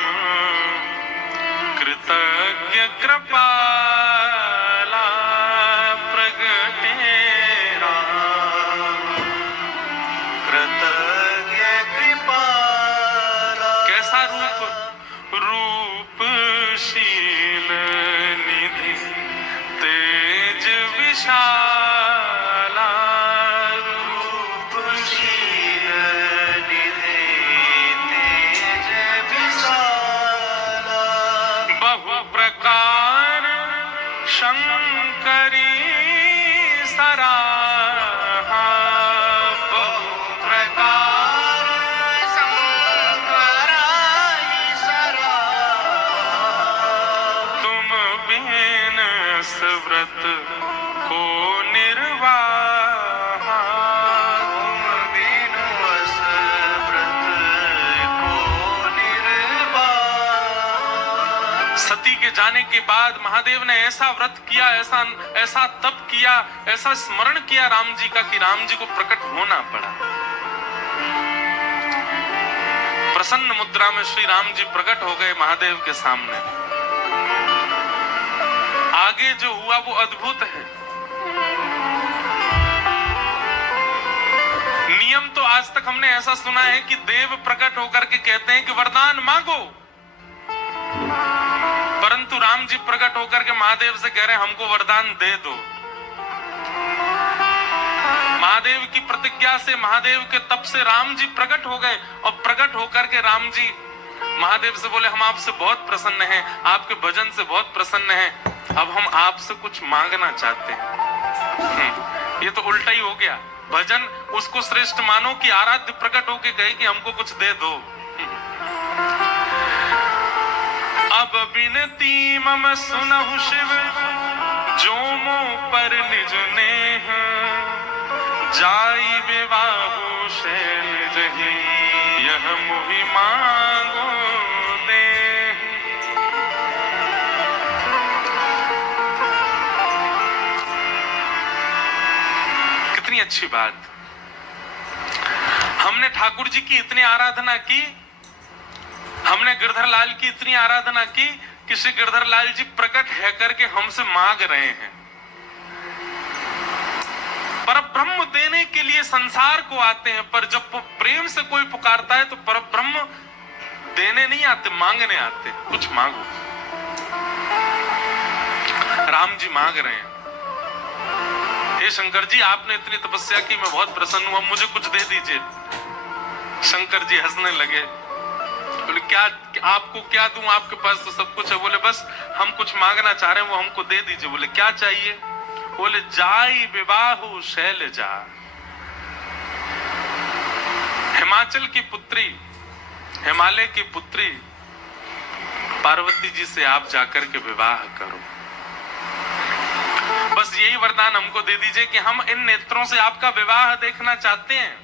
कृतज्ञ कृपाला, प्रगटे राम कृतज्ञ विशाला रूपशील निधे तेज विशाला बहु प्रकार शंकरी सराहा बहु प्रकार शंकराई सरा तुम बिन सुव्रत को निर्वाहा तुम बिनु अस व्रत को निर्वाह सती के जाने के बाद महादेव ने ऐसा व्रत किया, ऐसा तप किया, ऐसा स्मरण किया राम जी का कि राम जी को प्रकट होना पड़ा। प्रसन्न मुद्रा में श्री राम जी प्रकट हो गए महादेव के सामने। आगे जो हुआ वो अद्भुत है। नियम तो आज तक हमने ऐसा सुना है कि देव प्रकट होकर के कहते हैं कि वरदान मांगो, परंतु राम जी प्रकट होकर के महादेव से कह रहे हैं हमको वरदान दे दो। महादेव की प्रतिज्ञा से, महादेव के तप से राम जी प्रकट हो गए और प्रकट होकर के राम जी महादेव से बोले हम आपसे बहुत प्रसन्न हैं, आपके भजन से बहुत प्रसन्न हैं, अब हम आपसे कुछ मांगना चाहते हैं। ये तो उल्टा ही हो गया। भजन उसको श्रेष्ठ मानो कि आराध्य प्रकट होके कहे कि हमको कुछ दे दो। अब बिनती मम सुनहु शिव जो मो पर निज नेह जाई विवाहु शैल जही यह मोहि मांगो दे। कितनी अच्छी बात। हमने ठाकुर जी की इतनी आराधना की, हमने गिरधर लाल की इतनी आराधना की कि श्री गिरधर लाल जी प्रकट है करके हमसे मांग रहे हैं। पर ब्रह्म देने के लिए संसार को आते हैं, पर जब प्रेम से कोई पुकारता है तो पर ब्रह्म देने नहीं आते, मांगने आते। कुछ मांगो। राम जी मांग रहे हैं, हे शंकर जी आपने इतनी तपस्या की, मैं बहुत प्रसन्न हूं, अब मुझे कुछ दे दीजिए। शंकर जी हंसने लगे, बोले क्या आपको क्या दूं, आपके पास तो सब कुछ है। बोले बस हम कुछ मांगना चाह रहे हैं, वो हमको दे दीजिए। बोले क्या चाहिए? बोले जाई विवाहु शैलजा। हिमाचल की पुत्री, हिमालय की पुत्री पार्वती जी से आप जाकर के विवाह करो। बस यही वरदान हमको दे दीजिए कि हम इन नेत्रों से आपका विवाह देखना चाहते हैं,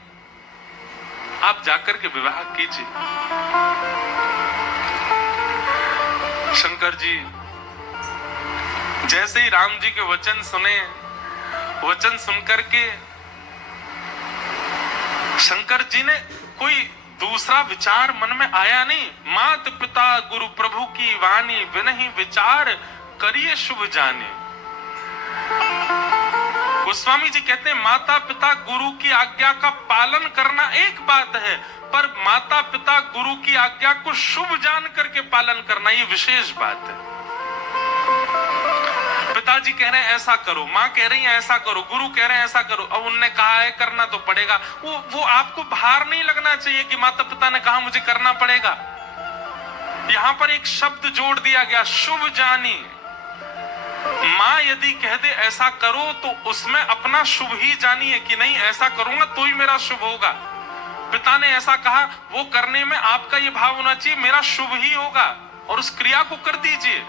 आप जाकर के विवाह कीजिए। शंकर जी जैसे ही राम जी के वचन सुने, वचन सुनकर के शंकर जी ने कोई दूसरा विचार मन में आया नहीं। मात पिता गुरु प्रभु की वाणी बिनहि विचार करिए शुभ जाने। गोस्वामी जी कहते हैं माता पिता गुरु की आज्ञा का पालन करना एक बात है, पर माता पिता गुरु की आज्ञा को शुभ जान करके पालन करना ये विशेष बात है। पिताजी कह रहे हैं ऐसा करो, माँ कह रही है ऐसा करो, गुरु कह रहे हैं ऐसा करो, अब उनने कहा है करना तो पड़ेगा। वो आपको भार नहीं लगना चाहिए कि माता पिता ने कहा मुझे करना पड़ेगा। यहां पर एक शब्द जोड़ दिया गया, शुभ जानी। माँ यदि कह दे ऐसा करो तो उसमें अपना शुभ ही जानिए कि नहीं ऐसा करूंगा तो ही मेरा शुभ होगा। पिता ने ऐसा कहा, वो करने में आपका ये भाव होना चाहिए मेरा शुभ ही होगा, और उस क्रिया को कर दीजिए।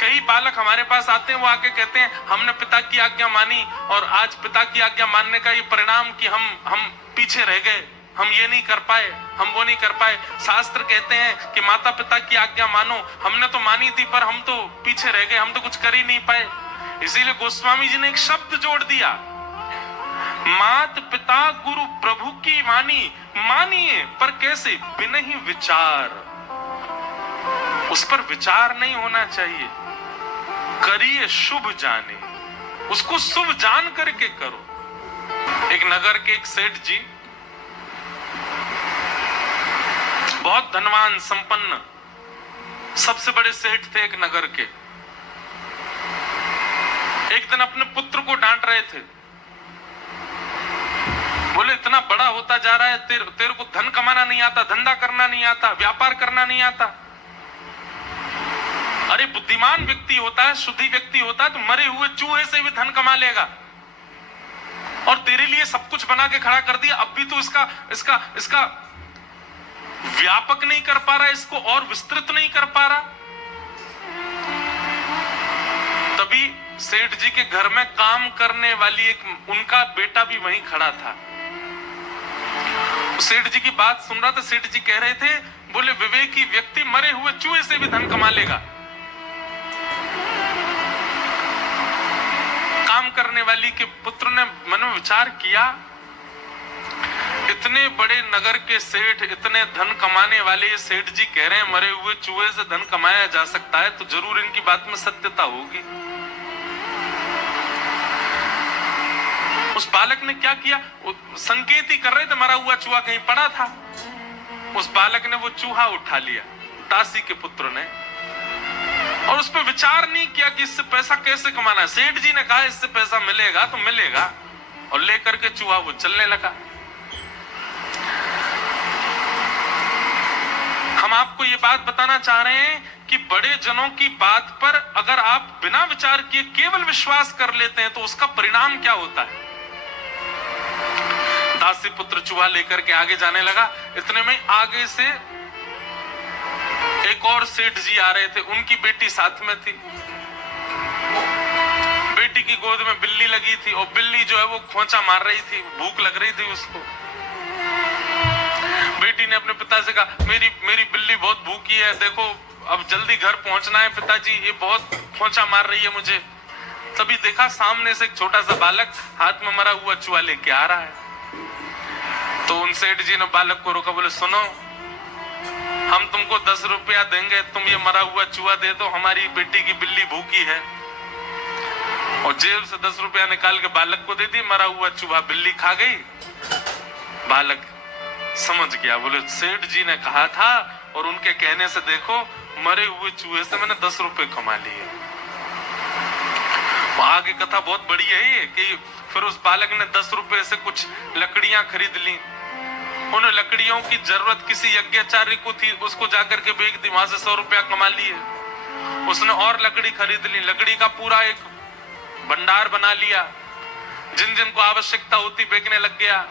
कई बालक हमारे पास आते हैं, वो आके कहते हैं हमने पिता की आज्ञा मानी और आज पिता की आज्ञा मानने का ये परिणाम कि हम पीछे रह गए, हम ये नहीं कर पाए, हम वो नहीं कर पाए। शास्त्र कहते हैं कि माता पिता की आज्ञा मानो, हमने तो मानी थी पर हम तो पीछे रह गए, हम तो कुछ कर ही नहीं पाए। इसीलिए गोस्वामी जी ने एक शब्द जोड़ दिया, मात पिता गुरु प्रभु की वाणी मानिए, पर कैसे? बिना ही विचार, उस पर विचार नहीं होना चाहिए। करिए शुभ जाने, उसको शुभ जान करके करो। एक नगर के एक सेठ जी, बहुत धनवान संपन्न, सबसे बड़े सेठ थे एक नगर के। एक एक दिन अपने पुत्र को डांट रहे थे, बोले इतना बड़ा होता जा रहा है, तेरे को धन कमाना नहीं आता, धंधा करना नहीं आता, व्यापार करना नहीं आता। अरे बुद्धिमान व्यक्ति होता है, शुद्धि व्यक्ति होता है तो मरे हुए चूहे से भी धन कमा लेगा। और तेरे लिए सब कुछ बना के खड़ा कर दिया, अब भी तू इसका व्यापक नहीं कर पा रहा, इसको और विस्तृत नहीं कर पा रहा। तभी सेठ जी के घर में काम करने वाली उनका बेटा भी वहीं खड़ा था। सेठ जी की बात सुन रहा था। सेठ जी कह रहे थे, बोले विवेकी व्यक्ति मरे हुए चूहे से भी धन कमा लेगा। काम करने वाली के पुत्र ने मन में विचार किया, इतने बड़े नगर के सेठ, इतने धन कमाने वाले सेठ जी कह रहे हैं मरे हुए चूहे से धन कमाया जा सकता है, तो जरूर इनकी बात में सत्यता होगी। उस बालक ने क्या किया, संकेत ही कर रहे थे, मरा हुआ चूहा कहीं पड़ा था। उस बालक ने वो चूहा उठा लिया, दासी के पुत्र ने, और उस पर विचार नहीं किया कि इससे पैसा कैसे कमाना है। सेठ जी ने कहा इससे पैसा मिलेगा तो मिलेगा, और लेकर के चूहा वो चलने लगा। हम आपको ये बात बताना चाह रहे हैं कि बड़े जनों की बात पर अगर आप बिना विचार किए केवल विश्वास कर लेते हैं तो उसका परिणाम क्या होता है। दासी पुत्र चूहा लेकर के आगे जाने लगा। इतने में आगे से एक और सेठ जी आ रहे थे, उनकी बेटी साथ में थी। बेटी की गोद में बिल्ली लगी थी और बिल्ली जो है वो खोंचा मार रही थी, भूख लग रही थी उसको। बेटी ने अपने पिता से कहा, मेरी बिल्ली बहुत भूखी है, देखो अब जल्दी घर पहुंचना है पिताजी, ये बहुत खोंचा मार रही है मुझे। तभी देखा सामने से एक छोटा सा बालक हाथ में मरा हुआ चूहा लेके आ रहा है। तो उन सेठ जी ने बालक को रोका, बोले सुनो, हम तुमको 10 रुपया देंगे, तुम ये मरा हुआ चूहा दे दो, हमारी बेटी की बिल्ली भूखी है। और जेब से 10 रुपया निकाल के बालक को दे दी, मरा हुआ चूहा बिल्ली खा गई। बालक समझ गया, बोले सेठ जी ने कहा था और उनके कहने से देखो मरे हुए चूहे से मैंने 10 रुपए कमा लिए। आगे कथा बहुत बड़ी है कि फिर उस बालक ने 10 रुपए से कुछ लकड़ियां खरीद ली। उन लकड़ियों की जरूरत किसी यज्ञाचार्य को थी, उसको जाकर के बेच दी, वहां से 100 रुपया कमा लिए। उसने और लकड़ी खरीद ली, लकड़ी का पूरा एक भंडार बना लिया, जिन जिन को आवश्यकता होती बेचने लग गया।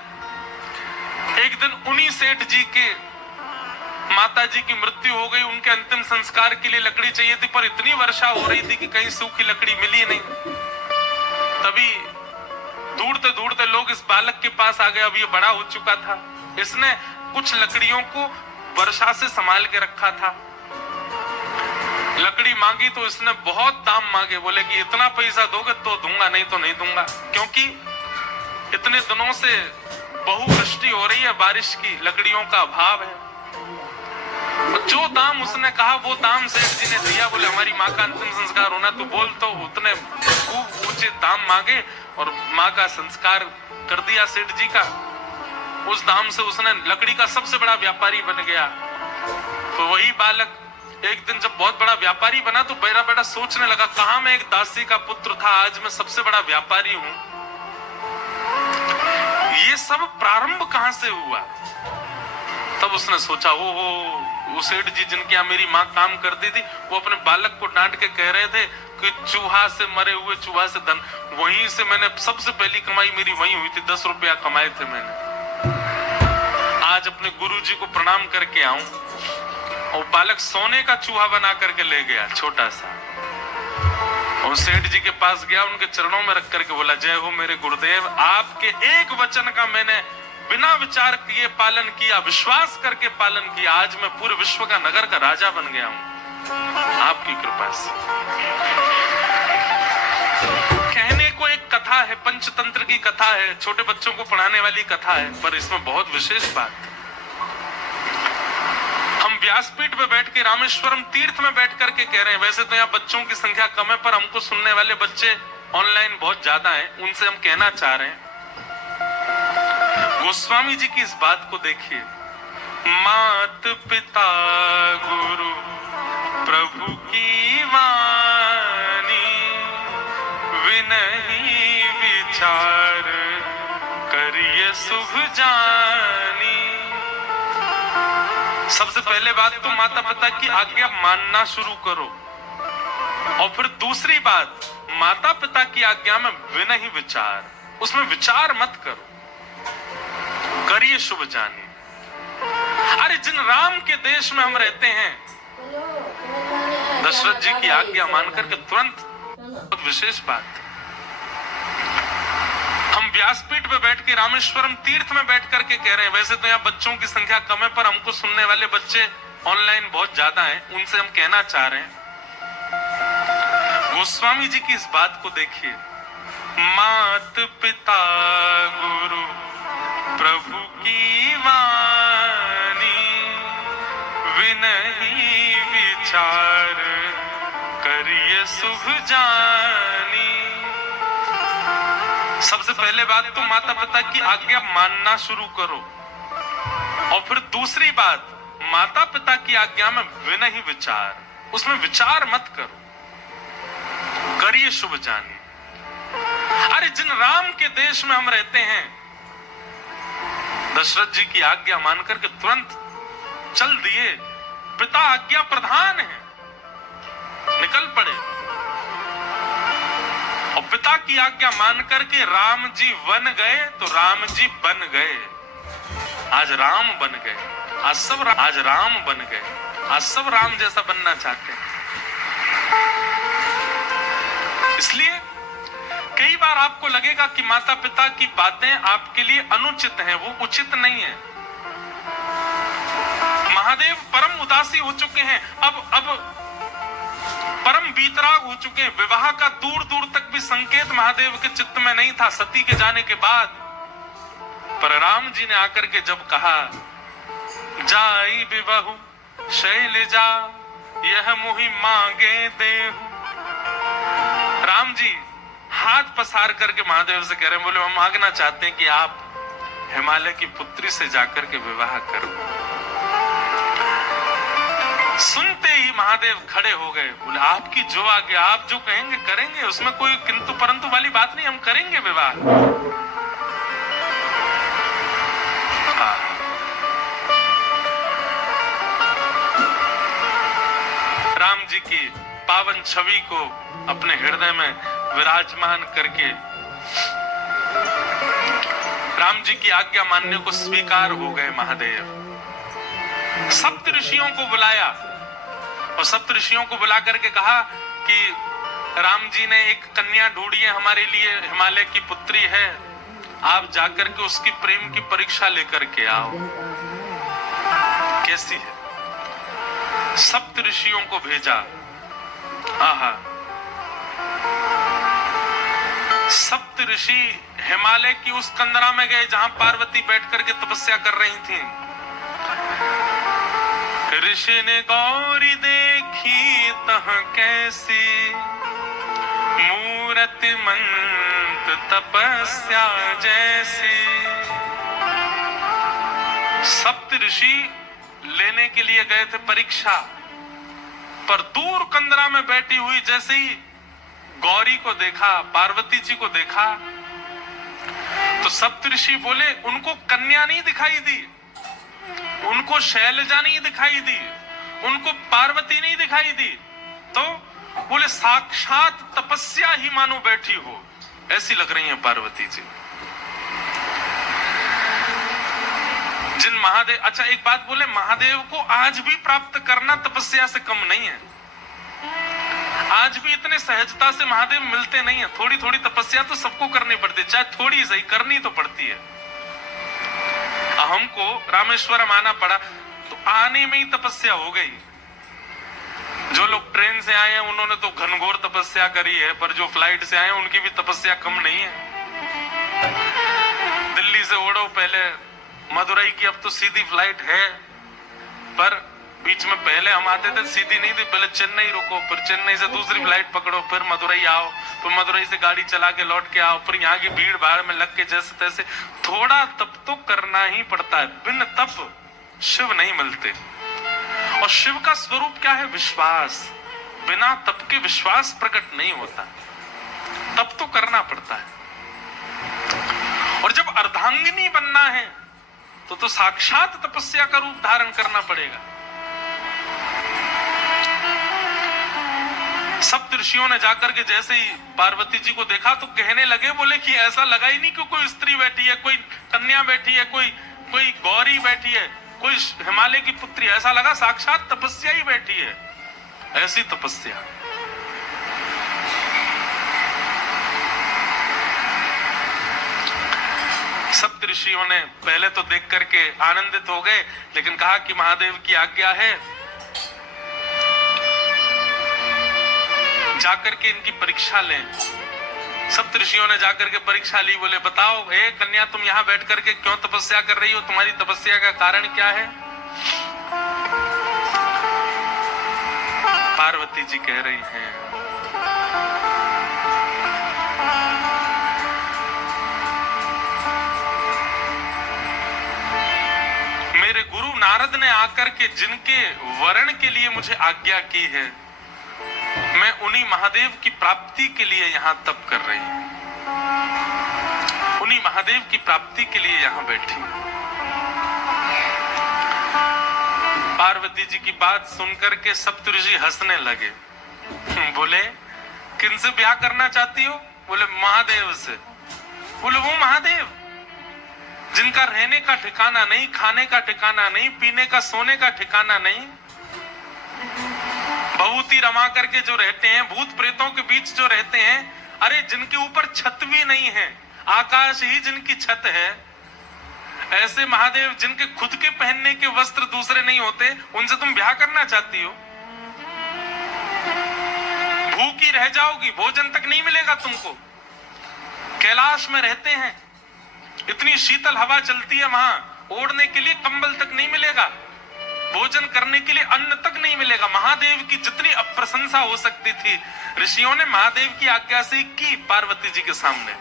एक दिन उन्हीं सेठ जी के माता जी की मृत्यु हो गई, उनके अंतिम संस्कार के लिए लकड़ी चाहिए थी, पर इतनी वर्षा हो रही थी कि कहीं सूखी लकड़ी मिली नहीं। तभी ढूंढते ढूंढते लोग इस बालक के पास आ गए। अब ये बड़ा हो चुका था, इसने कुछ लकड़ियों को वर्षा से संभाल के रखा था। लकड़ी मांगी तो इसने बहुत दाम मांगे, बोले कि इतना पैसा दोगे तो दूंगा, नहीं तो नहीं दूंगा, क्योंकि इतने दिनों से बहुवृष्टि हो रही है, बारिश की, लकड़ियों का अभाव है। जो दाम उसने कहा वो दाम सेठ जी ने दिया। बोले हमारी माँ का अंतिम संस्कार होना तो बोल, तो उतने खूब ऊंचे दाम मांगे और माँ का संस्कार कर दिया सेठ जी का। उस दाम से उसने लकड़ी का सबसे बड़ा व्यापारी बन गया। तो वही बालक एक दिन जब बहुत बड़ा व्यापारी बना तो बेटा बेटा सोचने लगा, कहां मैं एक दासी का पुत्र था, आज मैं सबसे बड़ा व्यापारी हूं। ये सब प्रारंभ कहां से हुआ। तब उसने सोचा, वो सेठ जी जिनके यहाँ मेरी माँ काम करती थी, वो अपने बालक को डांट के कह रहे थे कि चूहा से, मरे हुए चूहा से धन, वहीं से मैंने सबसे पहली कमाई मेरी वहीं हुई थी, 10 रुपया कमाए थे मैंने। आज अपने गुरुजी को प्रणाम करके आऊं। और बालक सोने का चूहा बना करके ले गया, छोटा सा, और सेठ जी के पास गया, उनके चरणों में रख करके बोला, जय हो मेरे गुरुदेव, आपके एक वचन का मैंने बिना विचार किए पालन किया, विश्वास करके पालन किया, आज मैं पूरे विश्व का, नगर का राजा बन गया हूं आपकी कृपा से। कहने को एक कथा है, पंचतंत्र की कथा है, छोटे बच्चों को पढ़ाने वाली कथा है, पर इसमें बहुत विशेष बात है। हम व्यासपीठ पे बैठ के, रामेश्वरम तीर्थ में बैठ करके कह रहे हैं, वैसे तो यहाँ बच्चों की संख्या कम है, पर हमको सुनने वाले बच्चे ऑनलाइन बहुत ज्यादा हैं, उनसे हम कहना चाह रहे हैं, गोस्वामी जी की इस बात को देखिए, मात पिता गुरु प्रभु की वाणी, विनय शुभ जानी। सबसे पहले बात तो माता पिता की आज्ञा मानना शुरू करो, और फिर दूसरी बात, माता पिता की आज्ञा में बिना ही विचार, उसमें विचार मत करो, करिए शुभ जानी। अरे जिन राम के देश में हम रहते हैं, दशरथ जी की आज्ञा मान करके तुरंत, बहुत विशेष बात। हम व्यासपीठ पे बैठ के, रामेश्वरम तीर्थ में बैठ करके कह रहे हैं, वैसे तो यहाँ बच्चों की संख्या कम है, पर हमको सुनने वाले बच्चे ऑनलाइन बहुत ज्यादा हैं, उनसे हम कहना चाह रहे हैं, गोस्वामी जी की इस बात को देखिए, मात पिता गुरु प्रभु की वाणी, विनही विचार करिए शुभ जानी। सबसे पहले बात तो माता पिता की आज्ञा मानना शुरू करो, और फिर दूसरी बात, माता पिता की आज्ञा में बिना ही विचार, उसमें विचार मत करो, करिए शुभ जानी। अरे जिन राम के देश में हम रहते हैं, दशरथ जी की आज्ञा मान करके तुरंत चल दिए, पिता आज्ञा प्रधान है, निकल पड़े, और पिता की आज्ञा मान करके राम जी वन गए तो राम जी बन गए। आज राम बन गए, आज राम बन गए, आज सब राम जैसा बनना चाहते हैं। इसलिए कई बार आपको लगेगा कि माता पिता की बातें आपके लिए अनुचित हैं, वो उचित नहीं है। महादेव परम उदासी हो चुके हैं, अब परम बीतराग हो चुके हैं। विवाह का दूर दूर तक भी संकेत महादेव के चित्त में नहीं था सती के जाने के बाद, पर राम जी ने आकर के जब कहा, जाई विवाहु शैलजा यह मुहि मांगे देहु, राम जी हाथ पसार करके महादेव से कह रहे हैं, बोले हम मांगना चाहते हैं कि आप हिमालय की पुत्री से जाकर के विवाह करो। सुनते ही महादेव खड़े हो गए, बोले आपकी जो आज्ञा, आप जो कहेंगे करेंगे, उसमें कोई किंतु परंतु वाली बात नहीं, हम करेंगे विवाह। हाँ। राम जी की पावन छवि को अपने हृदय में विराजमान करके राम जी की आज्ञा मानने को स्वीकार हो गए महादेव। सप्त ऋषियों को बुलाया, और सप्त ऋषियों को बुला करके कहा कि राम जी ने एक कन्या ढूंढी है हमारे लिए, हिमालय की पुत्री है, आप जाकर के उसकी प्रेम की परीक्षा लेकर के आओ, कैसी है। सप्त ऋषियों को भेजा। आहा, सप्त ऋषि हिमालय की उस कंदरा में गए जहां पार्वती बैठ करके तपस्या कर रही थी। ऋषि ने गौरी देखी तह कैसी, मूरति मंत तपस्या जैसी। सप्त ऋषि लेने के लिए गए थे परीक्षा, पर दूर कंदरा में बैठी हुई जैसे ही गौरी को देखा, पार्वती जी को देखा, तो सप्तऋषि बोले उनको कन्या नहीं दिखाई दी, उनको शैलजा नहीं दिखाई दी, उनको पार्वती नहीं दिखाई दी, तो बोले साक्षात तपस्या ही मानो बैठी हो, ऐसी लग रही है पार्वती जी। जिन महादेव, अच्छा एक बात बोले, महादेव को आज भी प्राप्त करना तपस्या से कम नहीं है। आज भी इतने सहजता से महादेव मिलते नहीं है। थोड़ी थोड़ी तपस्या तो सबको करनी पड़ती है, चाहे थोड़ी सही करनी तो पड़ती है। हमको रामेश्वरम आना पड़ा तो आने में ही तपस्या हो गई। जो लोग ट्रेन से आए हैं उन्होंने तो घनघोर तपस्या करी है, पर जो फ्लाइट से आए हैं उनकी भी तपस्या कम नहीं है। दिल्ली से उड़ो पहले मदुरई की, अब तो सीधी फ्लाइट है, पर बीच में पहले हम आते थे सीधी नहीं थी, पहले चेन्नई रुको, फिर चेन्नई से दूसरी फ्लाइट पकड़ो, फिर मदुरई आओ, फिर मदुरई से गाड़ी चला के लौट के आओ, फिर यहाँ की भीड़ भाड़ में लग के जैसे तैसे थोड़ा तप तो करना ही पड़ता है। बिन तप शिव नहीं मिलते। और शिव का स्वरूप क्या है? विश्वास। बिना तप के विश्वास प्रकट नहीं होता, तप तो करना पड़ता है। और जब अर्धांगिनी बनना है तो साक्षात तपस्या का रूप धारण करना पड़ेगा। सप्त ऋषियों ने जाकर के जैसे ही पार्वती जी को देखा तो कहने लगे, बोले कि ऐसा लगा ही नहीं कि कोई स्त्री बैठी है, कोई कन्या बैठी है, कोई गौरी बैठी है, कोई हिमालय की पुत्री, ऐसा लगा साक्षात तपस्या ही बैठी है। ऐसी तपस्या। सप्त ऋषियों ने पहले तो देख करके आनंदित हो गए, लेकिन कहा कि महादेव की आज्ञा है, जाकर के इनकी परीक्षा लें। सप्त ऋषियों ने जाकर के परीक्षा ली। बोले बताओ हे कन्या, तुम यहाँ बैठ करके क्यों तपस्या कर रही हो? तुम्हारी तपस्या का कारण क्या है? पार्वती जी कह रही हैं, मेरे गुरु नारद ने आकर के जिनके वर्ण के लिए मुझे आज्ञा की है, मैं उन्हीं महादेव की प्राप्ति के लिए यहाँ तप कर रही हूँ, उन्हीं महादेव की प्राप्ति के लिए यहाँ बैठी। पार्वती जी की बात सुनकर के सप्त ऋषि हंसने लगे। बोले किनसे ब्याह करना चाहती हो? बोले महादेव से। बोले वो महादेव जिनका रहने का ठिकाना नहीं, खाने का ठिकाना नहीं, पीने का सोने का ठिकाना नहीं, भभूति रमा करके जो रहते हैं, भूत प्रेतों के बीच जो रहते हैं, अरे जिनके ऊपर छत भी नहीं है, आकाश ही जिनकी छत है, ऐसे महादेव जिनके खुद के पहनने के वस्त्र दूसरे नहीं होते, उनसे तुम ब्याह करना चाहती हो? भूखी रह जाओगी, भोजन तक नहीं मिलेगा तुमको। कैलाश में रहते हैं, इतनी शीतल हवा चलती है वहां, ओढ़ने के लिए कंबल तक नहीं मिलेगा, भोजन करने के लिए अन्न तक नहीं मिलेगा। महादेव की जितनी अप्रशंसा हो सकती थी, ऋषियों ने महादेव की आज्ञा से की पार्वती जी के सामने।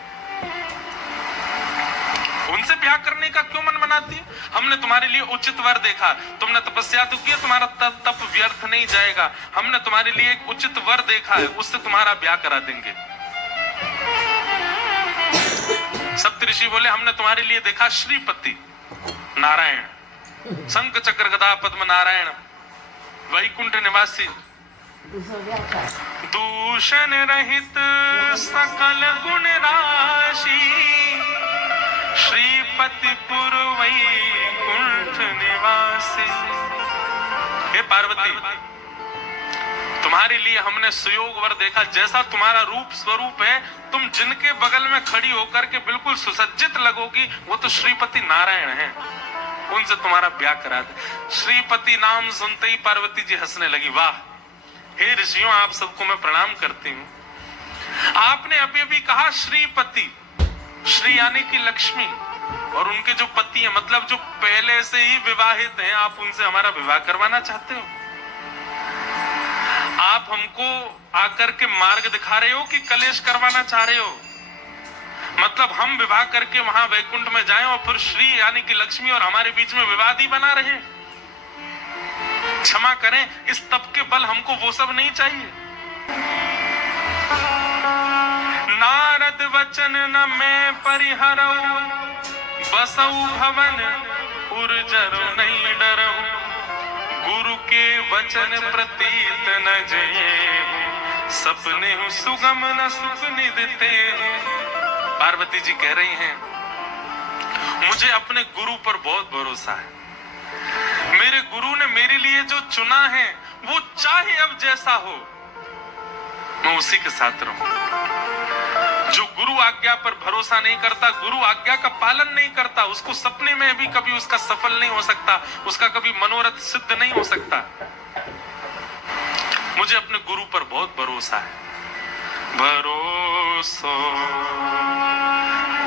उनसे ब्याह करने का क्यों मन बनाती है? हमने तुम्हारे लिए उचित वर देखा, तुमने तपस्या तो की, तुम्हारा तप व्यर्थ नहीं जाएगा। हमने तुम्हारे लिए एक उचित वर देखा है, उससे तुम्हारा ब्याह करा देंगे। सप्त ऋषि बोले हमने तुम्हारे लिए देखा श्रीपति नारायण, शंख चक्र गदा पद्म नारायण, वैकुंठ निवासी, दूषण रहित सकल गुण राशि, श्रीपति पुर वैकुंठ निवासी। हे पार्वती, तुम्हारे लिए हमने सुयोग वर देखा, जैसा तुम्हारा रूप स्वरूप है, तुम जिनके बगल में खड़ी होकर के बिल्कुल सुसज्जित लगोगी, वो तो श्रीपति नारायण हैं, उनसे तुम्हारा ब्याह करा दे। श्रीपति नाम सुनते ही पार्वती जी हंसने लगी। वाह, हे ऋषियों, आप सबको मैं प्रणाम करती हूँ। आपने अभी अभी कहा श्रीपति, श्री यानी कि लक्ष्मी, और उनके जो पति हैं, मतलब जो पहले से ही विवाहित हैं, आप उनसे हमारा विवाह करवाना चाहते हो? आप हमको आकर के मार्ग दिखा रहे हो कि कलेश करवाना चाह रहे हो? मतलब हम विवाह करके वहां वैकुंठ में जाएं और फिर श्री यानी कि लक्ष्मी और हमारे बीच में विवाद ही बना रहे? क्षमा करें, इस तप के बल हमको वो सब नहीं चाहिए। नारद वचन न मैं परिहरऊ, बसऊ भवन उर्जरु नहीं डरऊ, गुरु के वचन प्रतीत न जये, सपने सुगम न सुख निदते। पार्वती जी कह रही हैं, मुझे अपने गुरु पर बहुत भरोसा है। मेरे गुरु ने मेरे लिए जो चुना है, वो चाहे अब जैसा हो, मैं उसी के साथ रहूं। जो गुरु आज्ञा पर भरोसा नहीं करता, गुरु आज्ञा का पालन नहीं करता, उसको सपने में भी कभी उसका सफल नहीं हो सकता, उसका कभी मनोरथ सिद्ध नहीं हो सकता। मुझे अपने गुरु पर बहुत भरोसा है। भरोसो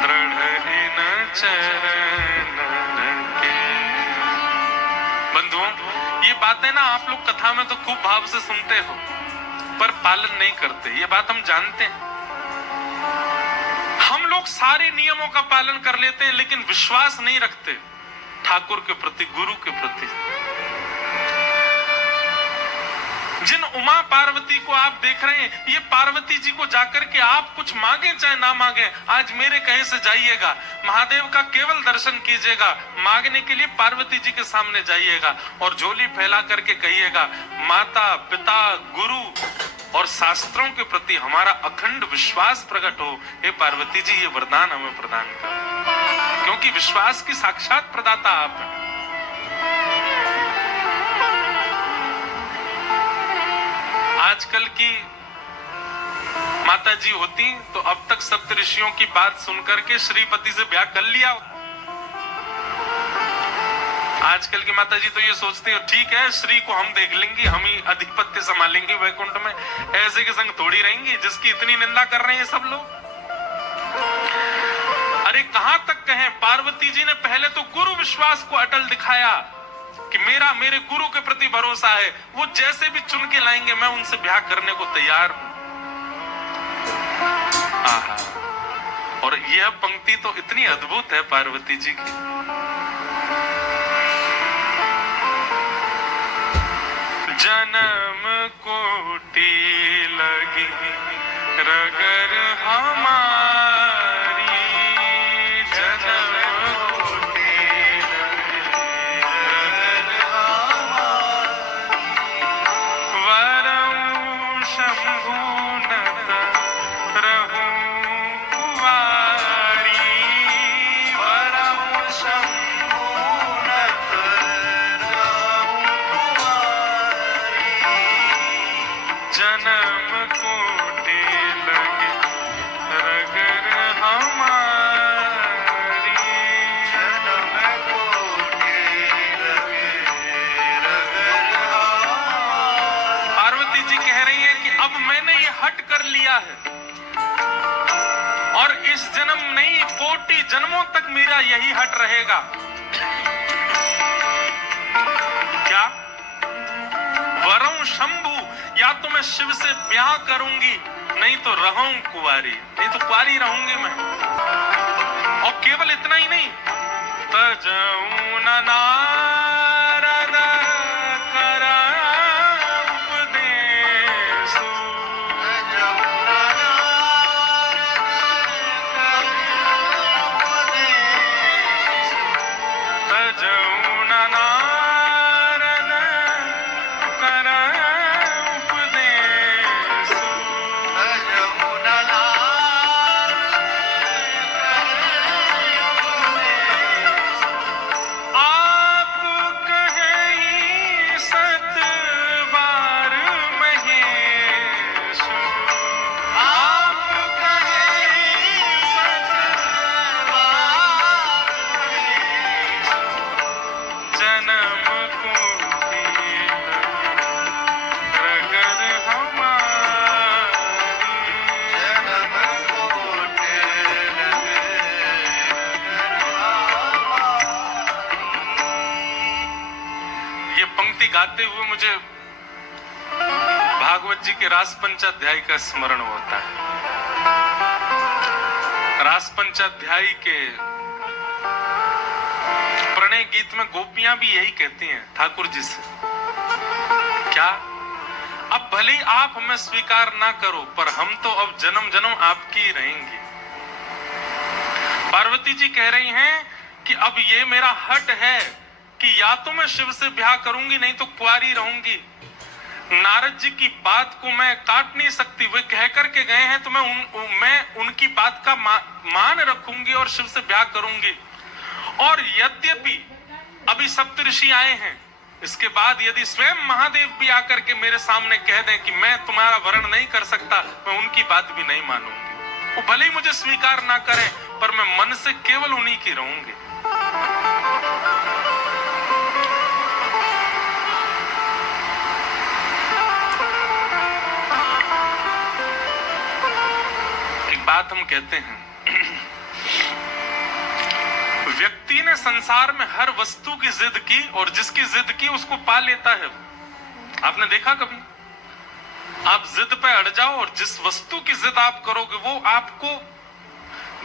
दृढ़ इन चरणन के। बंधुओं, ये बातें ना आप लोग कथा में तो खूब भाव से सुनते हो, पर पालन नहीं करते, ये बात हम जानते हैं। हम लोग सारे नियमों का पालन कर लेते हैं, लेकिन विश्वास नहीं रखते ठाकुर के प्रति, गुरु के प्रति। जिन उमा पार्वती को आप देख रहे हैं, ये पार्वती जी को जाकर के आप कुछ मांगे चाहे ना मांगे, आज मेरे कहे से जाइएगा, महादेव का केवल दर्शन कीजिएगा, मांगने के लिए पार्वती जी के सामने जाइएगा और झोली फैला करके कहिएगा, माता पिता गुरु और शास्त्रों के प्रति हमारा अखंड विश्वास प्रकट हो, हे पार्वती जी ये वरदान हमें प्रदान करो, क्योंकि विश्वास की साक्षात प्रदाता आप हैं। आजकल की माता जी होती तो अब तक सप्त ऋषियों की बात सुनकर के श्रीपति से ब्याह कर लिया। आजकल की माता जी तो ये सोचती है ठीक है, श्री को हम देख लेंगे, हम ही अधिपत्य संभालेंगे वैकुंठ में, ऐसे के संग थोड़ी रहेंगी जिसकी इतनी निंदा कर रहे हैं सब लोग। अरे कहां तक कहें, पार्वती जी ने पहले तो गुरु विश्वास को अटल दिखाया कि मेरा मेरे गुरु के प्रति भरोसा है, वो जैसे भी चुन के लाएंगे मैं उनसे ब्याह करने को तैयार हूं। आहा, और यह पंक्ति तो इतनी अद्भुत है पार्वती जी की। जन्म कोटि लगी रगर हमारी, जन्म और इस जन्म नहीं, कोटि जन्मों तक मेरा यही हट रहेगा। क्या? वरं शंभु, या तो मैं शिव से ब्याह करूंगी, नहीं तो रहूं कुंवारी, नहीं तो कुंवारी रहूंगी मैं। और केवल इतना ही नहीं, तजऊं न नारद करा गाते हुए मुझे भागवत जी के रास पंचाध्याय का स्मरण होता है। रास पंचाध्याय के प्रणय गीत में गोपियां भी यही कहती हैं ठाकुर जी से, क्या अब भले ही आप हमें स्वीकार ना करो, पर हम तो अब जन्म जन्म आपकी ही रहेंगे। पार्वती जी कह रही हैं कि अब ये मेरा हट है कि या तो मैं शिव से ब्याह करूंगी, नहीं तो कुंवारी रहूंगी। नारद जी की बात को मैं काट नहीं सकती, वे कह करके गए हैं तो मैं उनकी बात का मान रखूंगी और शिव से ब्याह करूंगी। और यद्यपि अभी सप्तऋषि आए हैं, इसके बाद यदि स्वयं महादेव भी आकर के मेरे सामने कह दें कि मैं तुम्हारा वर्ण नहीं कर सकता, मैं उनकी बात भी नहीं मानूंगी। वो भले ही मुझे स्वीकार ना करें, पर मैं मन से केवल उन्हीं की रहूंगी। बात हम कहते हैं, व्यक्ति ने संसार में हर वस्तु की जिद की और जिसकी जिद की उसको पा लेता है। आपने देखा कभी? आप जिद पे अड़ जाओ और जिस वस्तु की जिद आप करोगे वो आपको,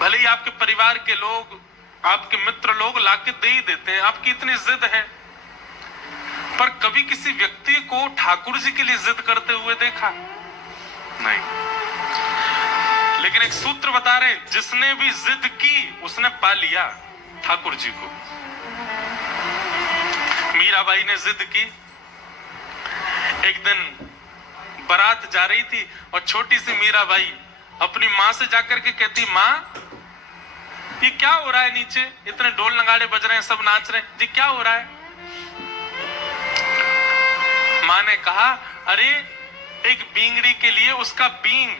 भले ही आपके परिवार के लोग, आपके मित्र लोग लाके दे ही देते हैं, आपकी इतनी जिद है। पर कभी किसी व्यक्ति को ठाकुर जी के लिए जिद करते हुए देखा नहीं। लेकिन एक सूत्र बता रहे, जिसने भी जिद की उसने पा लिया ठाकुर जी को। मीराबाई ने जिद की। एक दिन बारात जा रही थी और छोटी सी मीराबाई अपनी माँ से जाकर के कहती, माँ ये क्या हो रहा है, नीचे इतने ढोल नगाड़े बज रहे हैं, सब नाच रहे हैं, जी क्या हो रहा है? माँ ने कहा, अरे एक बींगड़ी के लिए उसका बींग,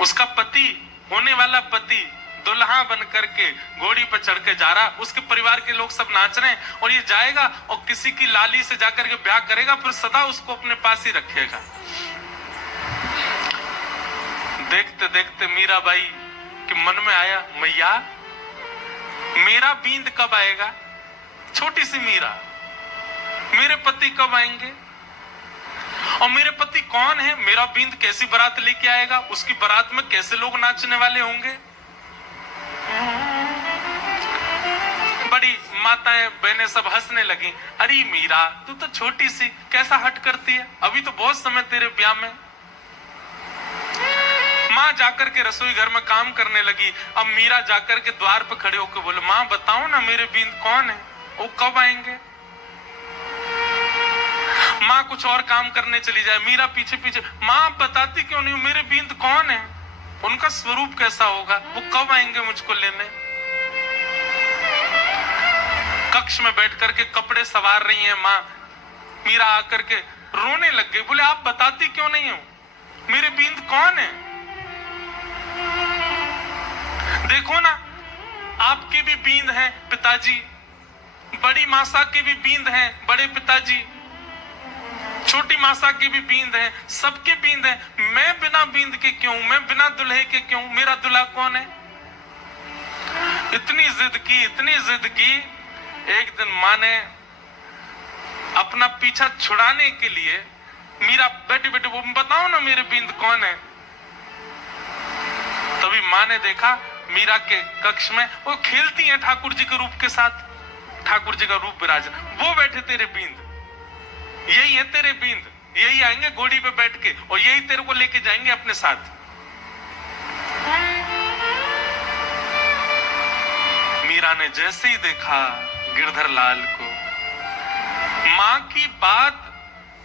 उसका पति, होने वाला पति दुल्हा बन करके घोड़ी पर चढ़ के जा रहा, उसके परिवार के लोग सब नाच रहे हैं और ये जाएगा और किसी की लाली से जाकर के ब्याह करेगा, फिर सदा उसको अपने पास ही रखेगा। देखते देखते मीराबाई के मन में आया, मैया मेरा बींद कब आएगा? छोटी सी मीरा, मेरे पति कब आएंगे? और मेरे पति कौन है? मेरा बींद कैसी बारात लेके आएगा? उसकी बारात में कैसे लोग नाचने वाले होंगे? बड़ी माताएं बहनें सब हंसने लगी। अरे मीरा, तू तो छोटी सी, कैसा हट करती है, अभी तो बहुत समय तेरे ब्याह में। माँ जाकर के रसोई घर में काम करने लगी। अब मीरा जाकर के द्वार पर खड़े होकर बोले, माँ बताओ ना मेरे बींद कौन है, वो कब आएंगे? माँ कुछ और काम करने चली जाए, मीरा पीछे पीछे, माँ बताती क्यों नहीं, मेरे बींद कौन है, उनका स्वरूप कैसा होगा, वो कब आएंगे मुझको लेने? कक्ष में बैठ करके कपड़े सवार रही हैं माँ। मीरा आकर के रोने लग गई, बोले आप बताती क्यों नहीं हो, मेरे बींद कौन है? देखो ना, आपके भी बींद हैं पिताजी, बड़ी मासा के भी बींद हैं बड़े पिताजी, छोटी मासा के भी बींद हैं, सबके बींद हैं, मैं बिना बींद के क्यों, मैं बिना दुल्हे के क्यों, मेरा दूल्हा कौन है? इतनी जिद की, इतनी जिद की। एक दिन माँ ने अपना पीछा छुड़ाने के लिए, मीरा बेटे बेटे वो बताओ ना मेरे बींद कौन है। तभी माँ ने देखा मीरा के कक्ष में वो खेलती हैं ठाकुर जी के रूप के साथ, ठाकुर जी का रूप विराज, वो बैठे तेरे बींद, यही है तेरे बींद, यही आएंगे घोड़ी पे बैठ के और यही तेरे को लेके जाएंगे अपने साथ। मीरा ने जैसे ही देखा गिरधर लाल को, माँ की बात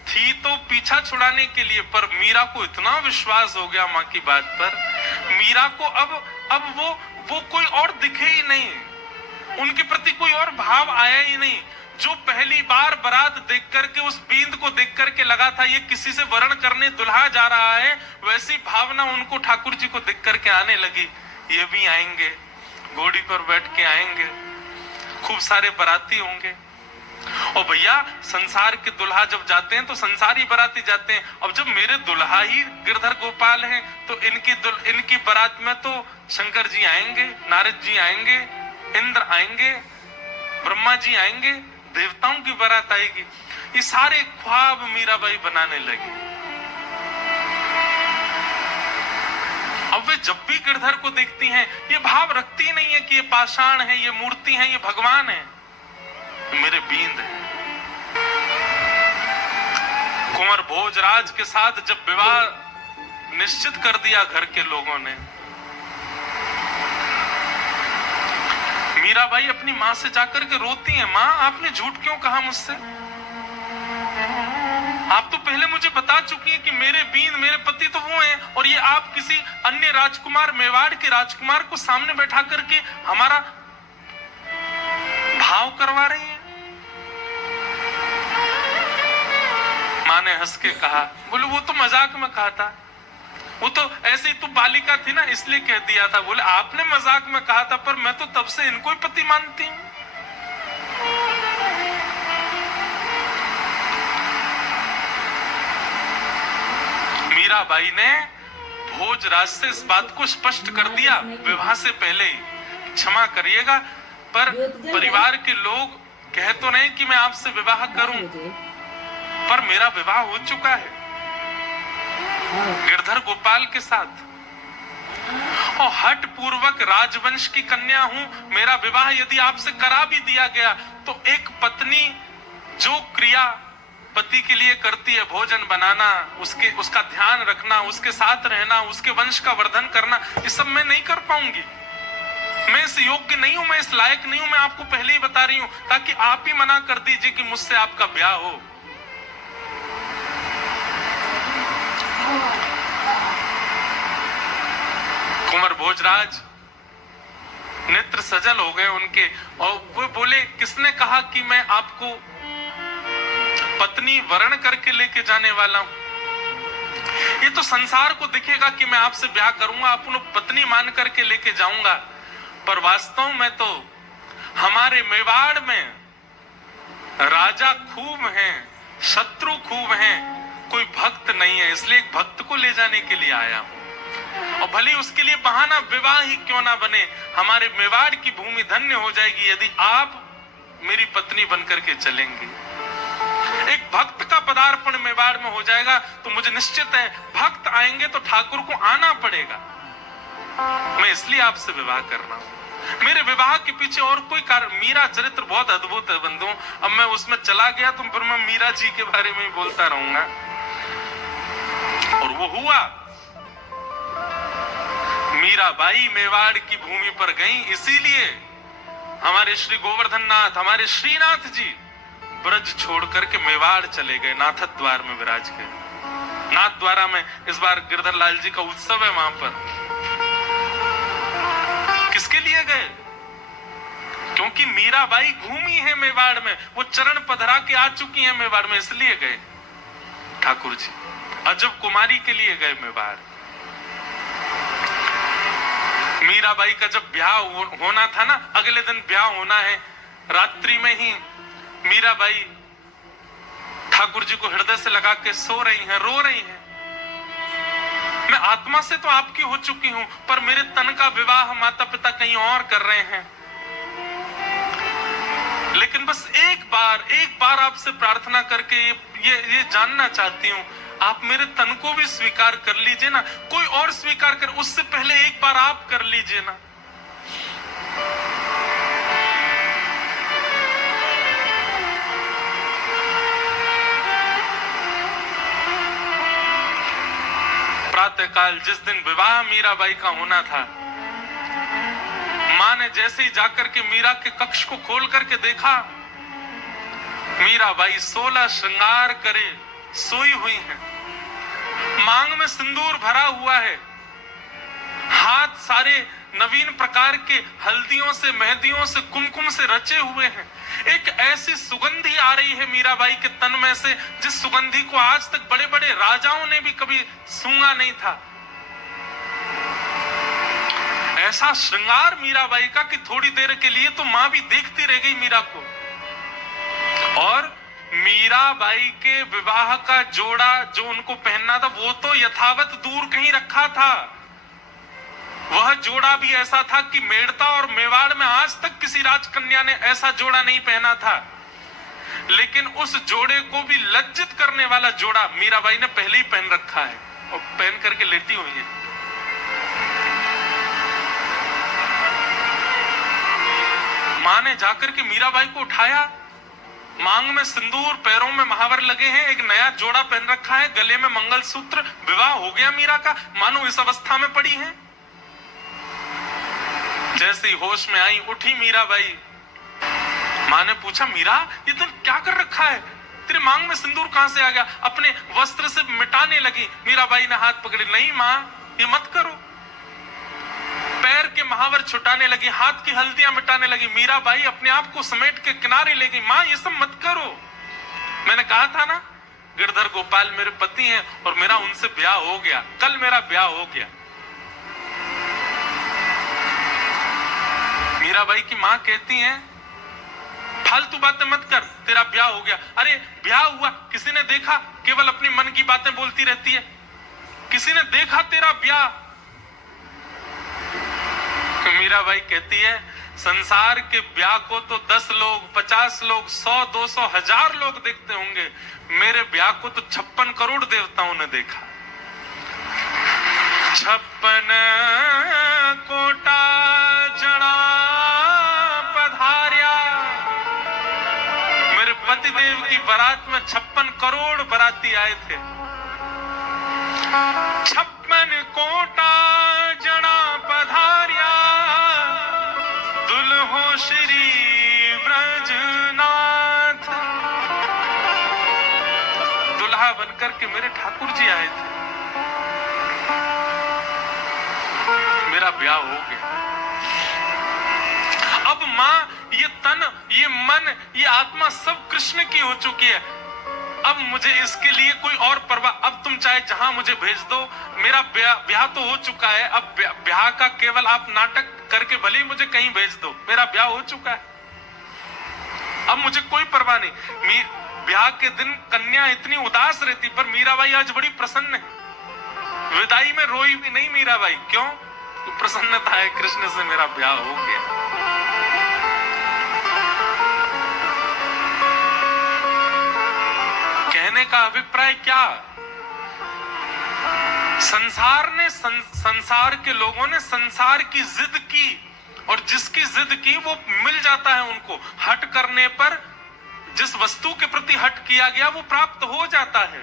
थी तो पीछा छुड़ाने के लिए, पर मीरा को इतना विश्वास हो गया माँ की बात पर, मीरा को अब वो कोई और दिखे ही नहीं, उनके प्रति कोई और भाव आया ही नहीं। जो पहली बार बारात देख करके उस बींद को देख करके लगा था ये किसी से वरण करने दुल्हा जा रहा है, वैसी भावना उनको ठाकुर जी को देख करके आने लगी, ये भी आएंगे, घोड़ी पर बैठ के आएंगे, खूब सारे बाराती होंगे। और भैया संसार के दुल्हा जब जाते हैं तो संसारी बाराती जाते हैं, अब जब मेरे दुल्हा ही गिरधर गोपाल हैं तो इनकी बारात में तो शंकर जी आएंगे, नारद जी आएंगे, इंद्र आएंगे, ब्रह्मा जी आएंगे, देवताओं की बारात आएगी। ये सारे ख्वाब मीराबाई बनाने लगी। अब वे जब भी गिरधर को देखती हैं ये भाव रखती ही नहीं है कि ये पाषाण है, ये मूर्ति है, ये भगवान है, मेरे बींद है। कुंवर भोजराज के साथ जब विवाह निश्चित कर दिया घर के लोगों ने, मीराबाई अपनी मां से जाकर के रोती हैं, मां आपने झूठ क्यों कहा मुझसे, आप तो पहले मुझे बता चुकी हैं कि मेरे बींद, मेरे पति तो वो हैं, और ये आप किसी अन्य राजकुमार, मेवाड़ के राजकुमार को सामने बैठा करके हमारा भाव करवा रही हैं। मां ने हंस के कहा, बोले वो तो मजाक में कहा था, वो तो ऐसे ही तू बालिका थी ना इसलिए कह दिया था। बोले आपने मजाक में कहा था, पर मैं तो तब से इनको ही पति मानती हूं। मीराबाई ने भोजराज से इस बात को स्पष्ट कर दिया विवाह से पहले ही, क्षमा करिएगा पर परिवार के लोग कह तो नहीं कि मैं आपसे विवाह करूं, पर मेरा विवाह हो चुका है गिरधर गोपाल के साथ, और हठ पूर्वक राजवंश की कन्या हूं। मेरा विवाह यदि आपसे करा भी दिया गया तो एक पत्नी जो क्रिया पति के लिए करती है, भोजन बनाना, उसका ध्यान रखना, उसके साथ रहना, उसके वंश का वर्धन करना, ये सब मैं नहीं कर पाऊंगी। मैं इस योग्य नहीं हूं, मैं इस लायक नहीं हूं, मैं आपको पहले ही बता रही हूं, ताकि आप ही मना कर दीजिए कि मुझसे आपका ब्याह हो। कुंवर भोजराज नेत्र सजल हो गए उनके, और वो बोले, किसने कहा कि मैं आपको पत्नी वर्ण करके लेके जाने वाला हूं? ये तो संसार को दिखेगा कि मैं आपसे ब्याह करूंगा, आप उन्हें पत्नी मान करके लेके जाऊंगा, पर वास्तव में तो हमारे मेवाड़ में राजा खूब हैं, शत्रु खूब हैं, कोई भक्त नहीं है, इसलिए एक भक्त को ले जाने के लिए आया हूं। और भले उसके लिए बहाना विवाह ही क्यों ना बने, हमारे मेवाड़ की भूमि धन्य हो जाएगी यदि आप मेरी पत्नी बनकर के चलेंगे। एक भक्त का पदार्पण मेवाड़ में हो जाएगा तो मुझे निश्चित है भक्त आएंगे तो ठाकुर को आना पड़ेगा। मैं इसलिए आपसे विवाह कर रहा हूं। मेरे विवाह के पीछे और कोई कारण, मीरा चरित्र बहुत अद्भुत है बंधु, अब मैं उसमें चला गया तो फिर मैं मीरा जी के बारे में ही बोलता रहूंगा। और वो हुआ, मीराबाई मेवाड़ की भूमि पर गई, इसीलिए हमारे श्री गोवर्धन नाथ, हमारे श्रीनाथ जी ब्रज छोड़ करके मेवाड़ चले गए, नाथद्वार द्वार में विराज गए। नाथ द्वारा में इस बार गिरधर लाल जी का उत्सव है, वहां पर किसके लिए गए? क्योंकि मीराबाई घूमी है मेवाड़ में, वो चरण पधरा के आ चुकी है मेवाड़ में, इसलिए गए ठाकुर जी। अजब कुमारी के लिए गए मेवाड़। मीराबाई का जब ब्याह होना था ना, अगले दिन ब्याह होना है, रात्रि में ही मीराबाई ठाकुर जी को हृदय से लगा के सो रही हैं, रो रही हैं। मैं आत्मा से तो आपकी हो चुकी हूं, पर मेरे तन का विवाह माता पिता कहीं और कर रहे हैं। लेकिन बस एक बार आपसे प्रार्थना करके ये जानना चाहती हूं, आप मेरे तन को भी स्वीकार कर लीजिए ना, कोई और स्वीकार कर, उससे पहले एक बार आप कर लीजिए ना। प्रातःकाल जिस दिन विवाह मीराबाई का होना था, मां ने जैसे ही जाकर के मीरा के कक्ष को खोल करके देखा, मीराबाई 16 श्रृंगार करे सोई हुई हैं, मांग में सिंदूर भरा हुआ है, हाथ सारे नवीन प्रकार के हल्दियों से, मेहंदियों से, कुमकुम से रचे हुए हैं। एक ऐसी सुगंधी आ रही है मीराबाई के तन में से, जिस सुगंधी को आज तक बड़े बड़े राजाओं ने भी कभी सूंघा नहीं था। ऐसा श्रृंगार मीराबाई का कि थोड़ी देर के लिए तो मां भी देखती रह गई मीरा को। और मीराबाई के विवाह का जोड़ा जो उनको पहनना था, वो तो यथावत दूर कहीं रखा था। वह जोड़ा भी ऐसा था कि मेड़ता और मेवाड़ में आज तक किसी राजकन्या ने ऐसा जोड़ा नहीं पहना था। लेकिन उस जोड़े को भी लज्जित करने वाला जोड़ा मीराबाई ने पहले ही पहन रखा है और पहन करके लेटी हुई है। मां ने जाकर के मीराबाई को उठाया, मांग में सिंदूर, पैरों में महावर लगे हैं, एक नया जोड़ा पहन रखा है, गले में मंगलसूत्र, विवाह हो गया मीरा का, मानो इस अवस्था में पड़ी है। जैसे ही होश में आई, उठी मीराबाई। मां ने पूछा, मीरा ये तुम क्या कर रखा है, तेरे मांग में सिंदूर कहां से आ गया? अपने वस्त्र से मिटाने लगी। मीराबाई ने हाथ पकड़े, नहीं मां ये मत करो। पैर के महावर छुटाने लगी, हाथ की हल्दियां मिटाने लगी। मीराबाई अपने आप को समेट के किनारे ले गई, मां ये सब मत करो। मैंने कहा था ना, गिरधर गोपाल मेरे पति हैं और मेरा उनसे ब्याह हो गया, कल मेरा ब्याह हो गया। मीराबाई की मां कहती हैं, फालतू बातें मत कर, तेरा ब्याह हो गया। अरे ब्याह हुआ, किसी ने देखा? केवल अपनी मन की बातें बोलती रहती है। किसी ने देखा तेरा ब्याह? तो मीराबाई कहती है, संसार के ब्याह को तो 10 लोग, 50 लोग, 100, 200, 1000 लोग देखते होंगे, मेरे ब्याह को तो 56 करोड़ देवताओं ने देखा। 56 कोटा जड़ा पधार्या। मेरे पतिदेव की बारात में 56 करोड़ बाराती आए थे। 56 कोटा जना पधारिया, दुल्हो श्री ब्रजनाथ। दुल्हा बनकर के मेरे ठाकुर जी आए थे, मेरा ब्याह हो गया। अब मां, ये तन, ये मन, ये आत्मा सब कृष्ण की हो चुकी है। अब मुझे इसके लिए कोई और परवाह, अब तुम चाहे जहां मुझे भेज दो, मेरा ब्याह तो हो चुका है। अब ब्याह का केवल आप नाटक करके भले ही मुझे कहीं भेज दो, मेरा ब्याह हो चुका है। अब मुझे कोई परवाह नहीं। ब्याह के दिन कन्या इतनी उदास रहती, पर मीराबाई आज बड़ी प्रसन्न है। विदाई में रोई भी नहीं मीराबाई, क्यों? तो प्रसन्नता है, कृष्ण से मेरा ब्याह हो गया। कहने का अभिप्राय क्या? संसार ने संसार के लोगों ने संसार की जिद की, और जिसकी जिद की वो मिल जाता है उनको। हट करने पर जिस वस्तु के प्रति हट किया गया वो प्राप्त हो जाता है।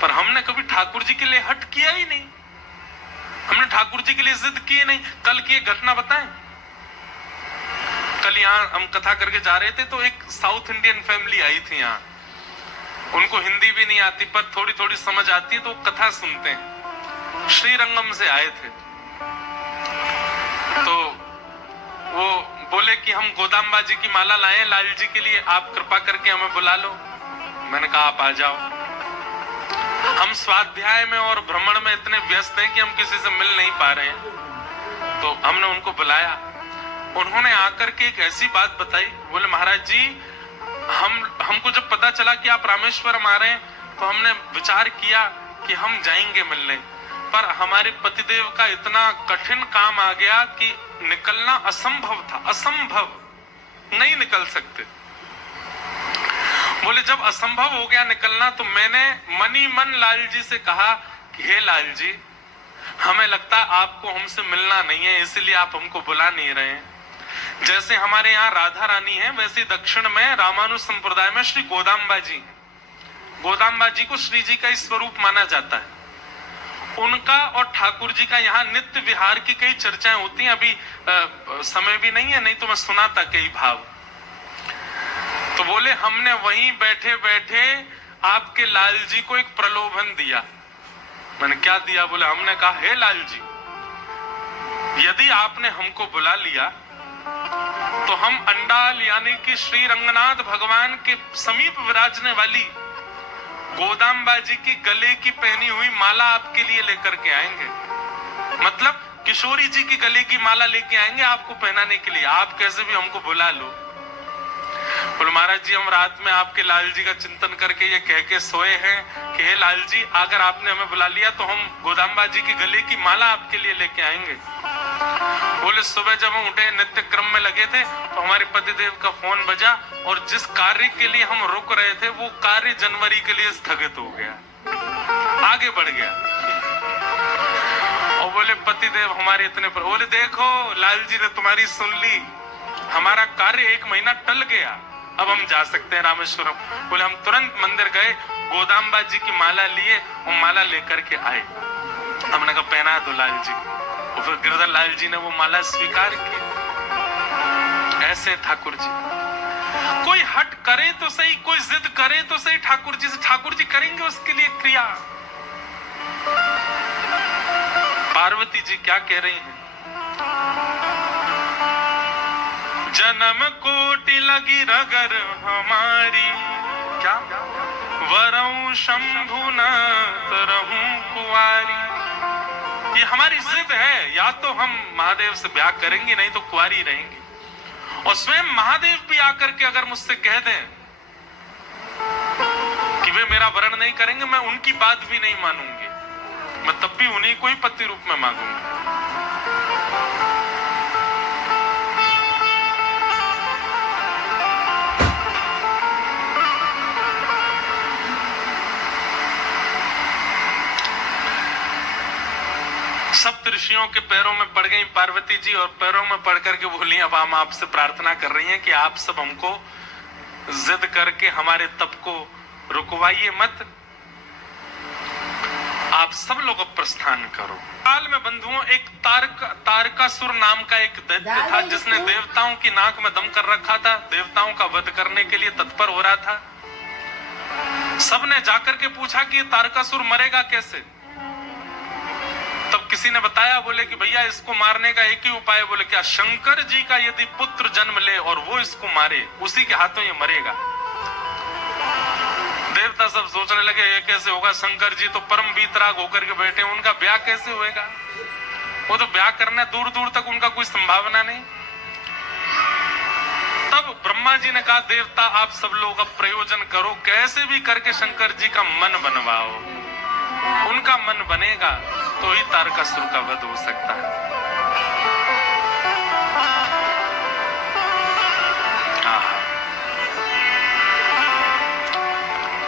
पर हमने कभी ठाकुर जी के लिए हट किया ही नहीं, हमने ठाकुर जी के लिए जिद की नहीं। कल की एक घटना बताएं। कल यहां हम कथा करके जा रहे थे तो एक साउथ इंडियन फैमिली आई थी यहाँ। उनको हिंदी भी नहीं आती, पर थोड़ी थोड़ी समझ आती है, तो कथा सुनते हैं। श्रीरंगम से आए थे, तो वो बोले कि हम गोदाम्बा जी की माला लाए लाल जी के लिए, आप कृपा करके हमें बुला लो। मैंने कहा आप आ जाओ। हम स्वाध्याय में और भ्रमण में इतने व्यस्त हैं कि हम किसी से मिल नहीं पा रहे हैं। तो हमने उनको बुलाया। उन्होंने आकर के एक ऐसी बात बताई, बोले महाराज जी, हमको जब पता चला कि आप रामेश्वरम आ रहे हैं तो हमने विचार किया कि हम जाएंगे मिलने, पर हमारे पतिदेव का इतना कठिन काम आ गया कि निकलना असंभव था। असंभव, नहीं निकल सकते। बोले जब असंभव हो गया निकलना, तो मैंने मनी मन लाल जी से कहा कि हे लाल जी, हमें लगता आपको हमसे मिलना नहीं है, इसलिए आप हमको बुला नहीं रहे हैं। जैसे हमारे यहाँ राधा रानी है, वैसे दक्षिण में रामानुज संप्रदाय में श्री गोदाम्बा जी है। गोदाम्बा जी को श्री जी का स्वरूप माना जाता है। उनका और ठाकुर जी का यहाँ नित्य विहार की कई चर्चाएं होती हैं। अभी समय भी नहीं है, नहीं तो मैं सुनाता कई भाव। तो बोले हमने वहीं बैठे बैठे आपके लाल जी को एक प्रलोभन दिया। मैंने क्या दिया? बोले हमने कहा हे लाल जी, यदि आपने हमको बुला लिया तो हम अंडाल यानी कि श्री रंगनाथ भगवान के समीप विराजने वाली गोदाम्बा जी की गले की पहनी हुई माला आपके लिए लेकर के आएंगे। मतलब किशोरी जी की गले की माला लेके आएंगे आपको पहनाने के लिए। आप कैसे भी हमको बुला लो। बोले महाराज जी, हम रात में आपके लाल जी का चिंतन करके ये कह के सोए हैं कि हे लाल जी, अगर आपने हमें बुला लिया तो हम गोदाम्बा जी की गले की माला आपके लिए लेके आएंगे। बोले सुबह जब हम उठे, नित्य क्रम में लगे थे, तो हमारे पतिदेव का फोन बजा, और जिस कार्य के लिए हम रुक रहे थे वो कार्य जनवरी के लिए स्थगित हो गया, आगे बढ़ गया। और बोले पतिदेव हमारे इतने पर, बोले देखो लाल जी ने तुम्हारी सुन ली, हमारा कार्य 1 महीना टल गया, अब हम जा सकते हैं रामेश्वरम। बोले हम तुरंत मंदिर गए, गोदाम्बा जी की माला लिए, वो माला लेकर के आए। हमने कहा पहना दो लाल जी, और फिर गिरधर लाल जी ने वो माला स्वीकार की। ऐसे ठाकुर जी, कोई हट करे तो सही, कोई जिद करे तो सही, ठाकुर जी से ठाकुर जी करेंगे उसके लिए क्रिया। पार्वती जी क्या कह रही हैं? जन्म कोटि लगी रगर हमारी, क्या वरऊ शंभु न तरहूं कुआरी। ये हमारी जिद है, या तो हम महादेव से ब्याह करेंगे, नहीं तो कुआरी रहेंगे। और स्वयं महादेव भी आकर के अगर मुझसे कह दें कि वे मेरा वरण नहीं करेंगे, मैं उनकी बात भी नहीं मानूंगी, मैं तब भी उन्हीं को ही पति रूप में मांगूंगी। सप्त ऋषियों के पैरों में पड़ गई पार्वती जी, और पैरों में पड़ करके बोली अब हम आपसे प्रार्थना कर रही हैं कि आप सब हमको जिद करके हमारे तप को रुकवाइए मत। आप सब लोग अब प्रस्थान करो। काल में बंधुओं एक तारकासुर नाम का एक दैत्य था, जिसने देवताओं की नाक में दम कर रखा था, देवताओं का वध करने के लिए तत्पर हो रहा था। सबने जाकर के पूछा कि तारकासुर मरेगा कैसे। तब किसी ने बताया, बोले कि भैया इसको मारने का एक ही उपाय। बोले क्या? शंकर जी का यदि पुत्र जन्म ले और वो इसको मारे, उसी के हाथों ये मरेगा। देवता सब सोचने लगे ये कैसे होगा, शंकर जी तो परम वीतराग होकर के बैठे, उनका ब्याह कैसे होएगा? वो तो ब्याह करना दूर दूर तक उनका कोई संभावना नहीं। तब ब्रह्मा जी ने कहा, देवता आप सब लोग अब प्रयोजन करो, कैसे भी करके शंकर जी का मन बनवाओ। उनका मन बनेगा तो ही तारकासुर का वध हो सकता है।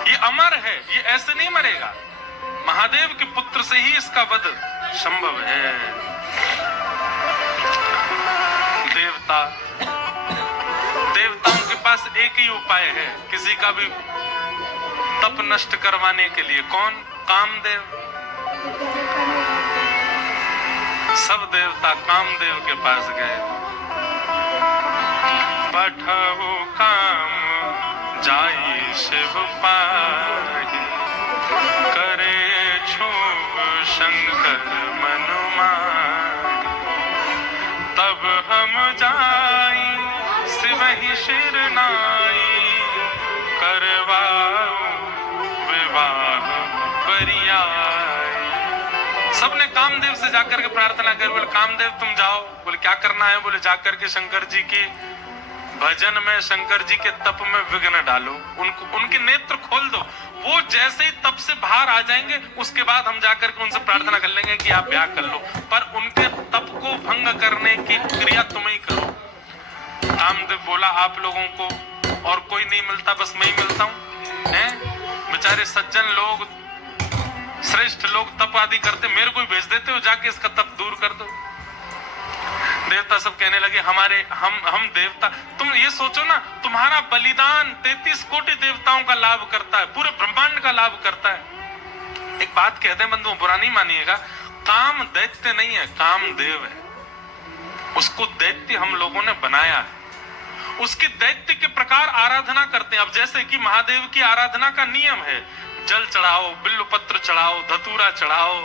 ये अमर है, ये ऐसे नहीं मरेगा। महादेव के पुत्र से ही इसका वध संभव है। देवताओं के पास एक ही उपाय है किसी का भी तप नष्ट करवाने के लिए। कौन? कामदेव। सब देवता कामदेव के पास गए। पठहु काम जाई शिव पाहि, करे छुप शंकर मन माहि। तब हम जाई शिवहि शिर नाई, करवाओ विवाह बरियाई। सबने कामदेव से जाकर के प्रार्थना कर। बोले कामदेव तुम जाओ। बोले क्या करना है? बोले जाकर के शंकर जी की भजन में, शंकर जी के तप में विघ्न डालो, उनके नेत्र खोल दो। वो जैसे ही तप से बाहर आ जाएंगे, उसके बाद हम जाकर के उनसे प्रार्थना कर लेंगे कि आप ब्याह कर लो, पर उनके तप को भंग करने की क्रिया तुम ही करो। कामदेव बोला आप लोगों को और कोई नहीं मिलता, बस मैं ही मिलता हूँ। बेचारे सज्जन लोग, श्रेष्ठ लोग तप आदि करते, मेरे को भेज देते हो, जाके इसका तप दूर कर दो। देवता सब कहने लगे हम देवता, तुम ये सोचो ना, तुम्हारा बलिदान 33 कोटि देवताओं का लाभ करता है, पूरे ब्रह्मांड का लाभ करता है। एक बात कहते हैं बंधुओं, बुरा नहीं मानिएगा, काम दैत्य नहीं है, काम देव है। उसको दैत्य हम लोगों ने बनाया है, उसकी दैत्य के प्रकार आराधना करते हैं। अब जैसे कि महादेव की आराधना का नियम है, जल चढ़ाओ, बिल्व पत्र चढ़ाओ, धतूरा चढ़ाओ,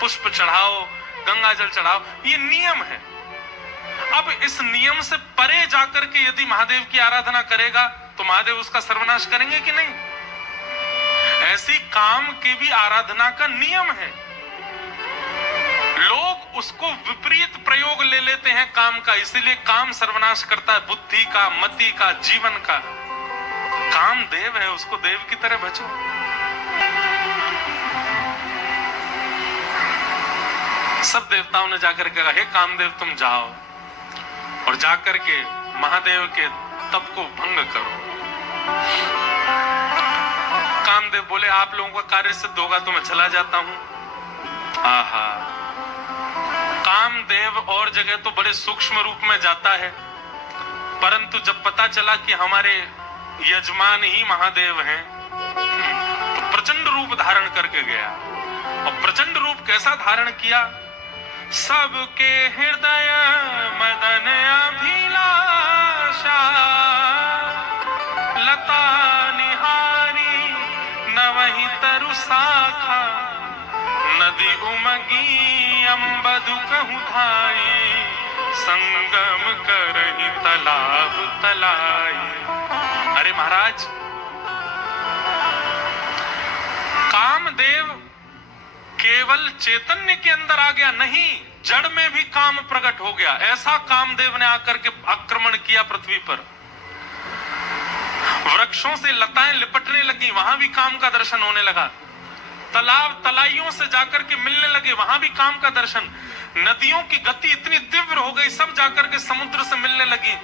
पुष्प चढ़ाओ, गंगा जल चढ़ाओ, ये नियम है। अब इस नियम से परे जाकर के यदि महादेव की आराधना करेगा तो महादेव उसका सर्वनाश करेंगे कि नहीं? ऐसी काम की भी आराधना का नियम है। लोग उसको विपरीत प्रयोग ले लेते हैं काम का, इसीलिए काम सर्वनाश करता है बुद्धि का, मति का, जीवन का। काम देव है, उसको देव की तरह भजो। सब देवताओं ने जाकर के कहा, हे कामदेव तुम जाओ और जाकर के महादेव के तप को भंग करो। कामदेव बोले आप लोगों का कार्य सिद्ध होगा तो मैं चला जाता हूं। आहा, कामदेव और जगह तो बड़े सूक्ष्म रूप में जाता है, परंतु जब पता चला कि हमारे यजमान ही महादेव हैं तो प्रचंड रूप धारण करके गया। और प्रचंड रूप कैसा धारण किया? सबके हृदय मदन अभिलाषा, लता निहारी नवहि तरु शाखा, नदी उमगी अम्बदु कहु धाई, संगम करहि तालाब तलाई। अरे महाराज, कामदेव केवल चैतन्य के अंदर आ गया नहीं, जड़ में भी काम प्रकट हो गया। ऐसा कामदेव ने आकर के आक्रमण किया पृथ्वी पर। वृक्षों से लताएं लिपटने लगी, वहां भी काम का दर्शन होने लगा। तालाब तलाइयों से जाकर के मिलने लगे, वहां भी काम का दर्शन। नदियों की गति इतनी तीव्र हो गई, सब जाकर के समुद्र से मिलने लगी।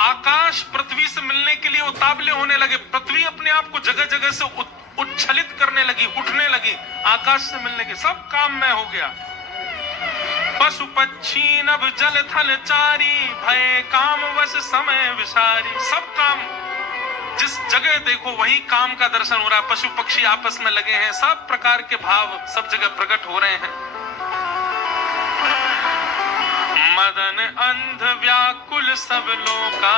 आकाश पृथ्वी से मिलने के लिए उतावले होने लगे। पृथ्वी अपने आप को जगह जगह से उच्छलित करने लगी, उठने लगी, आकाश से मिलने के। सब काम में हो गया। पशु पक्षी नभ जल थल चारी, भय काम वश समय विसारी। सब काम, जिस जगह देखो वही काम का दर्शन हो रहा है। पशु पक्षी आपस में लगे हैं, सब प्रकार के भाव सब जगह प्रकट हो रहे हैं। मदन अंध व्याकुल सब लोका,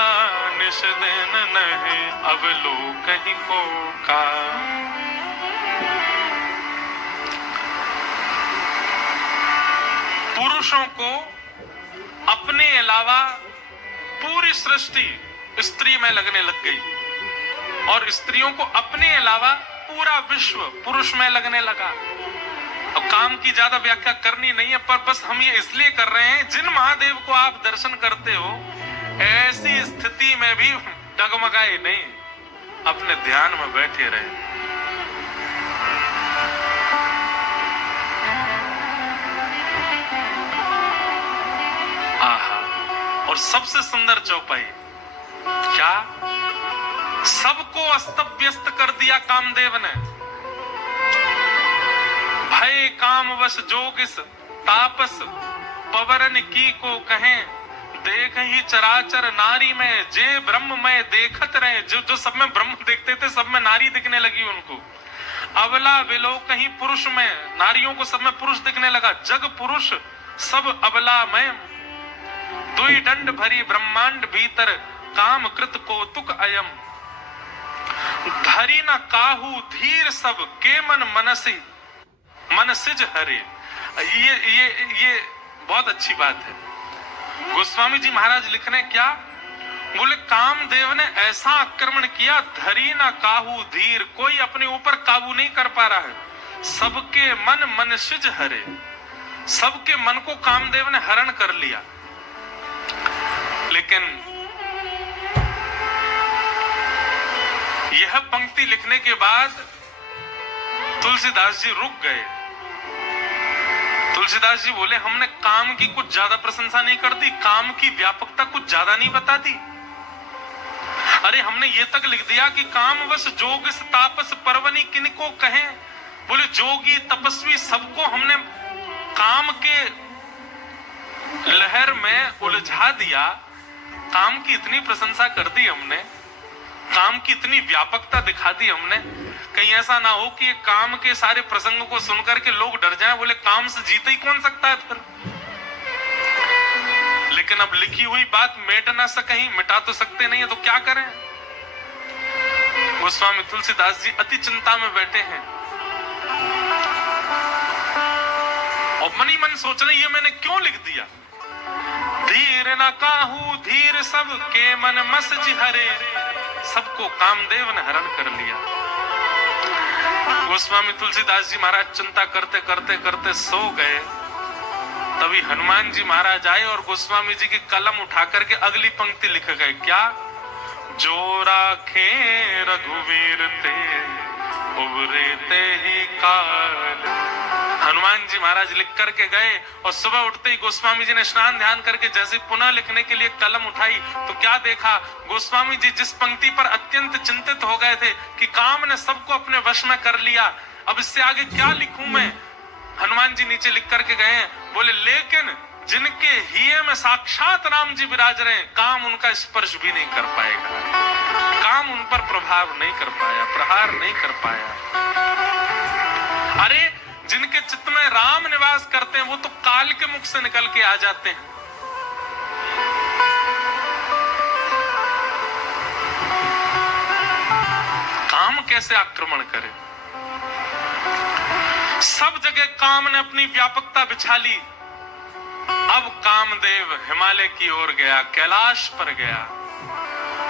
निश दिन नहीं अब लोक ही को का। पुरुषों को अपने अलावा पूरी सृष्टि स्त्री में लगने लग गई, और स्त्रियों को अपने अलावा पूरा विश्व पुरुष में लगने लगा। अब काम की ज्यादा व्याख्या करनी नहीं है, पर बस हम ये इसलिए कर रहे हैं, जिन महादेव को आप दर्शन करते हो ऐसी स्थिति में भी डगमगाए नहीं, अपने ध्यान में बैठे रहे। आहा, और सबसे सुंदर चौपाई क्या, सबको अस्त व्यस्त कर दिया कामदेव ने। भय कामवश जोगिस तापस, पवरन की को कहें, देख ही चराचर नारी में, जे ब्रह्म में देखत रहे। जो सब में ब्रह्म देखते थे, सब में नारी दिखने लगी उनको। अबला विलो कहीं पुरुष में, नारियों को सब में पुरुष दिखने लगा। जग पुरुष सब अबला में, दुई दंड भरी ब्रह्मांड भीतर, काम कृत कौतुक अयम। धरी न काहू धीर सब, के मन मनसी मन सिज हरे। ये बहुत अच्छी बात है। गोस्वामी जी महाराज लिख रहे क्या, बोले कामदेव ने ऐसा आक्रमण किया, धरी ना काहू धीर, कोई अपने ऊपर काबू नहीं कर पा रहा है। सबके मन मनसिज हरे, सबके मन को कामदेव ने हरण कर लिया। लेकिन यह पंक्ति लिखने के बाद तुलसीदास जी रुक गए। तुलसीदास जी बोले, हमने काम की कुछ ज्यादा प्रशंसा नहीं कर दी, काम की व्यापकता कुछ ज्यादा नहीं बता दी। अरे हमने ये तक लिख दिया कि कामवश जोगिस तापस पर्वनी किनको कहें। बोले जोगी तपस्वी सबको हमने काम के लहर में उलझा दिया। काम की इतनी प्रशंसा कर दी हमने, काम की इतनी व्यापकता दिखा दी हमने, कहीं ऐसा ना हो कि काम के सारे प्रसंगों को सुनकर के लोग डर जाएं, बोले काम से जीते ही कौन सकता है फिर। लेकिन अब लिखी हुई बात मिट ना सके, मिटा तो सकते नहीं है, तो क्या करें। गोस्वामी तुलसीदास जी अति चिंता में बैठे हैं और मनी मन सोच रहे ये मैंने क्यों लिख दिया। धीर न काहू धीर सब के मन मसज हरे, सबको कामदेव ने हरण कर लिया। गोस्वामी तुलसीदास जी महाराज चिंता करते करते करते सो गए। तभी हनुमान जी महाराज आए और गोस्वामी जी की कलम उठा करके अगली पंक्ति लिख गए क्या, जो राखे रघुवीर ते उबरे ते ही काल। हनुमान जी महाराज लिख करके गए और सुबह उठते ही गोस्वामी जी ने स्नान ध्यान करके जैसे पुनः लिखने के लिए कलम उठाई तो क्या देखा, गोस्वामी जी जिस पंक्ति पर अत्यंत चिंतित हो गए थे कि काम ने सबको अपने वश में कर लिया, अब इससे आगे क्या लिखूं मैं। हनुमान जी नीचे लिख करके गए, बोले लेकिन जिनके हिये में साक्षात राम जी विराज रहे, काम उनका स्पर्श भी नहीं कर पाएगा, काम उन पर प्रभाव नहीं कर पाया, प्रहार नहीं कर पाया। अरे जिनके चित्त में राम निवास करते हैं वो तो काल के मुख से निकल के आ जाते हैं। काम कैसे आक्रमण करे। सब जगह काम ने अपनी व्यापकता बिछा ली। अब कामदेव हिमालय की ओर गया, कैलाश पर गया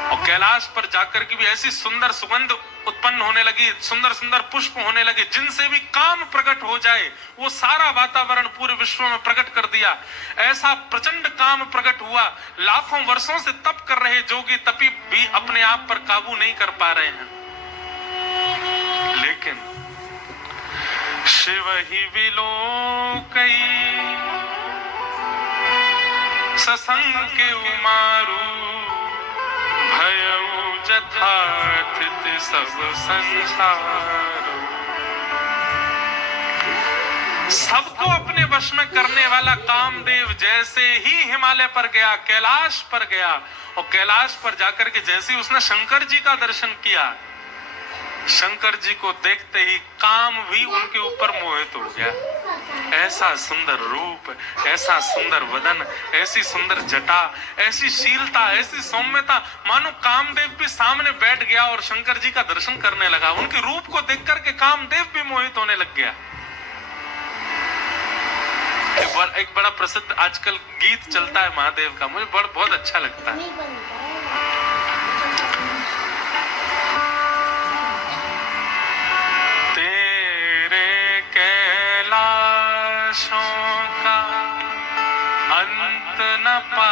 और कैलाश पर जाकर के भी ऐसी सुंदर सुगंध उत्पन्न होने लगी, सुंदर सुंदर पुष्प होने लगे, जिनसे भी काम प्रकट हो जाए वो सारा वातावरण पूरे विश्व में प्रकट कर दिया। ऐसा प्रचंड काम प्रकट हुआ, लाखों वर्षों से तप कर रहे जोगी तपी भी अपने आप पर काबू नहीं कर पा रहे हैं। लेकिन शिव ही विलो कई ससंग के उमारू, भयउ जथार्थित सब संसार। सबको अपने वश में करने वाला कामदेव जैसे ही हिमालय पर गया, कैलाश पर गया, और कैलाश पर जाकर के जैसे ही उसने शंकर जी का दर्शन किया, शंकर जी को देखते ही काम भी उनके ऊपर मोहित हो गया। ऐसा सुंदर रूप, ऐसा सुंदर वदन, ऐसी सुंदर जटा, ऐसी शीलता, ऐसी सौम्यता, मानो कामदेव भी सामने बैठ गया और शंकर जी का दर्शन करने लगा। उनके रूप को देख करके कामदेव भी मोहित होने लग गया। एक बड़ा प्रसिद्ध आजकल गीत चलता है महादेव का, मुझे बहुत अच्छा लगता है। तेरे कैलाशों का अंत न पा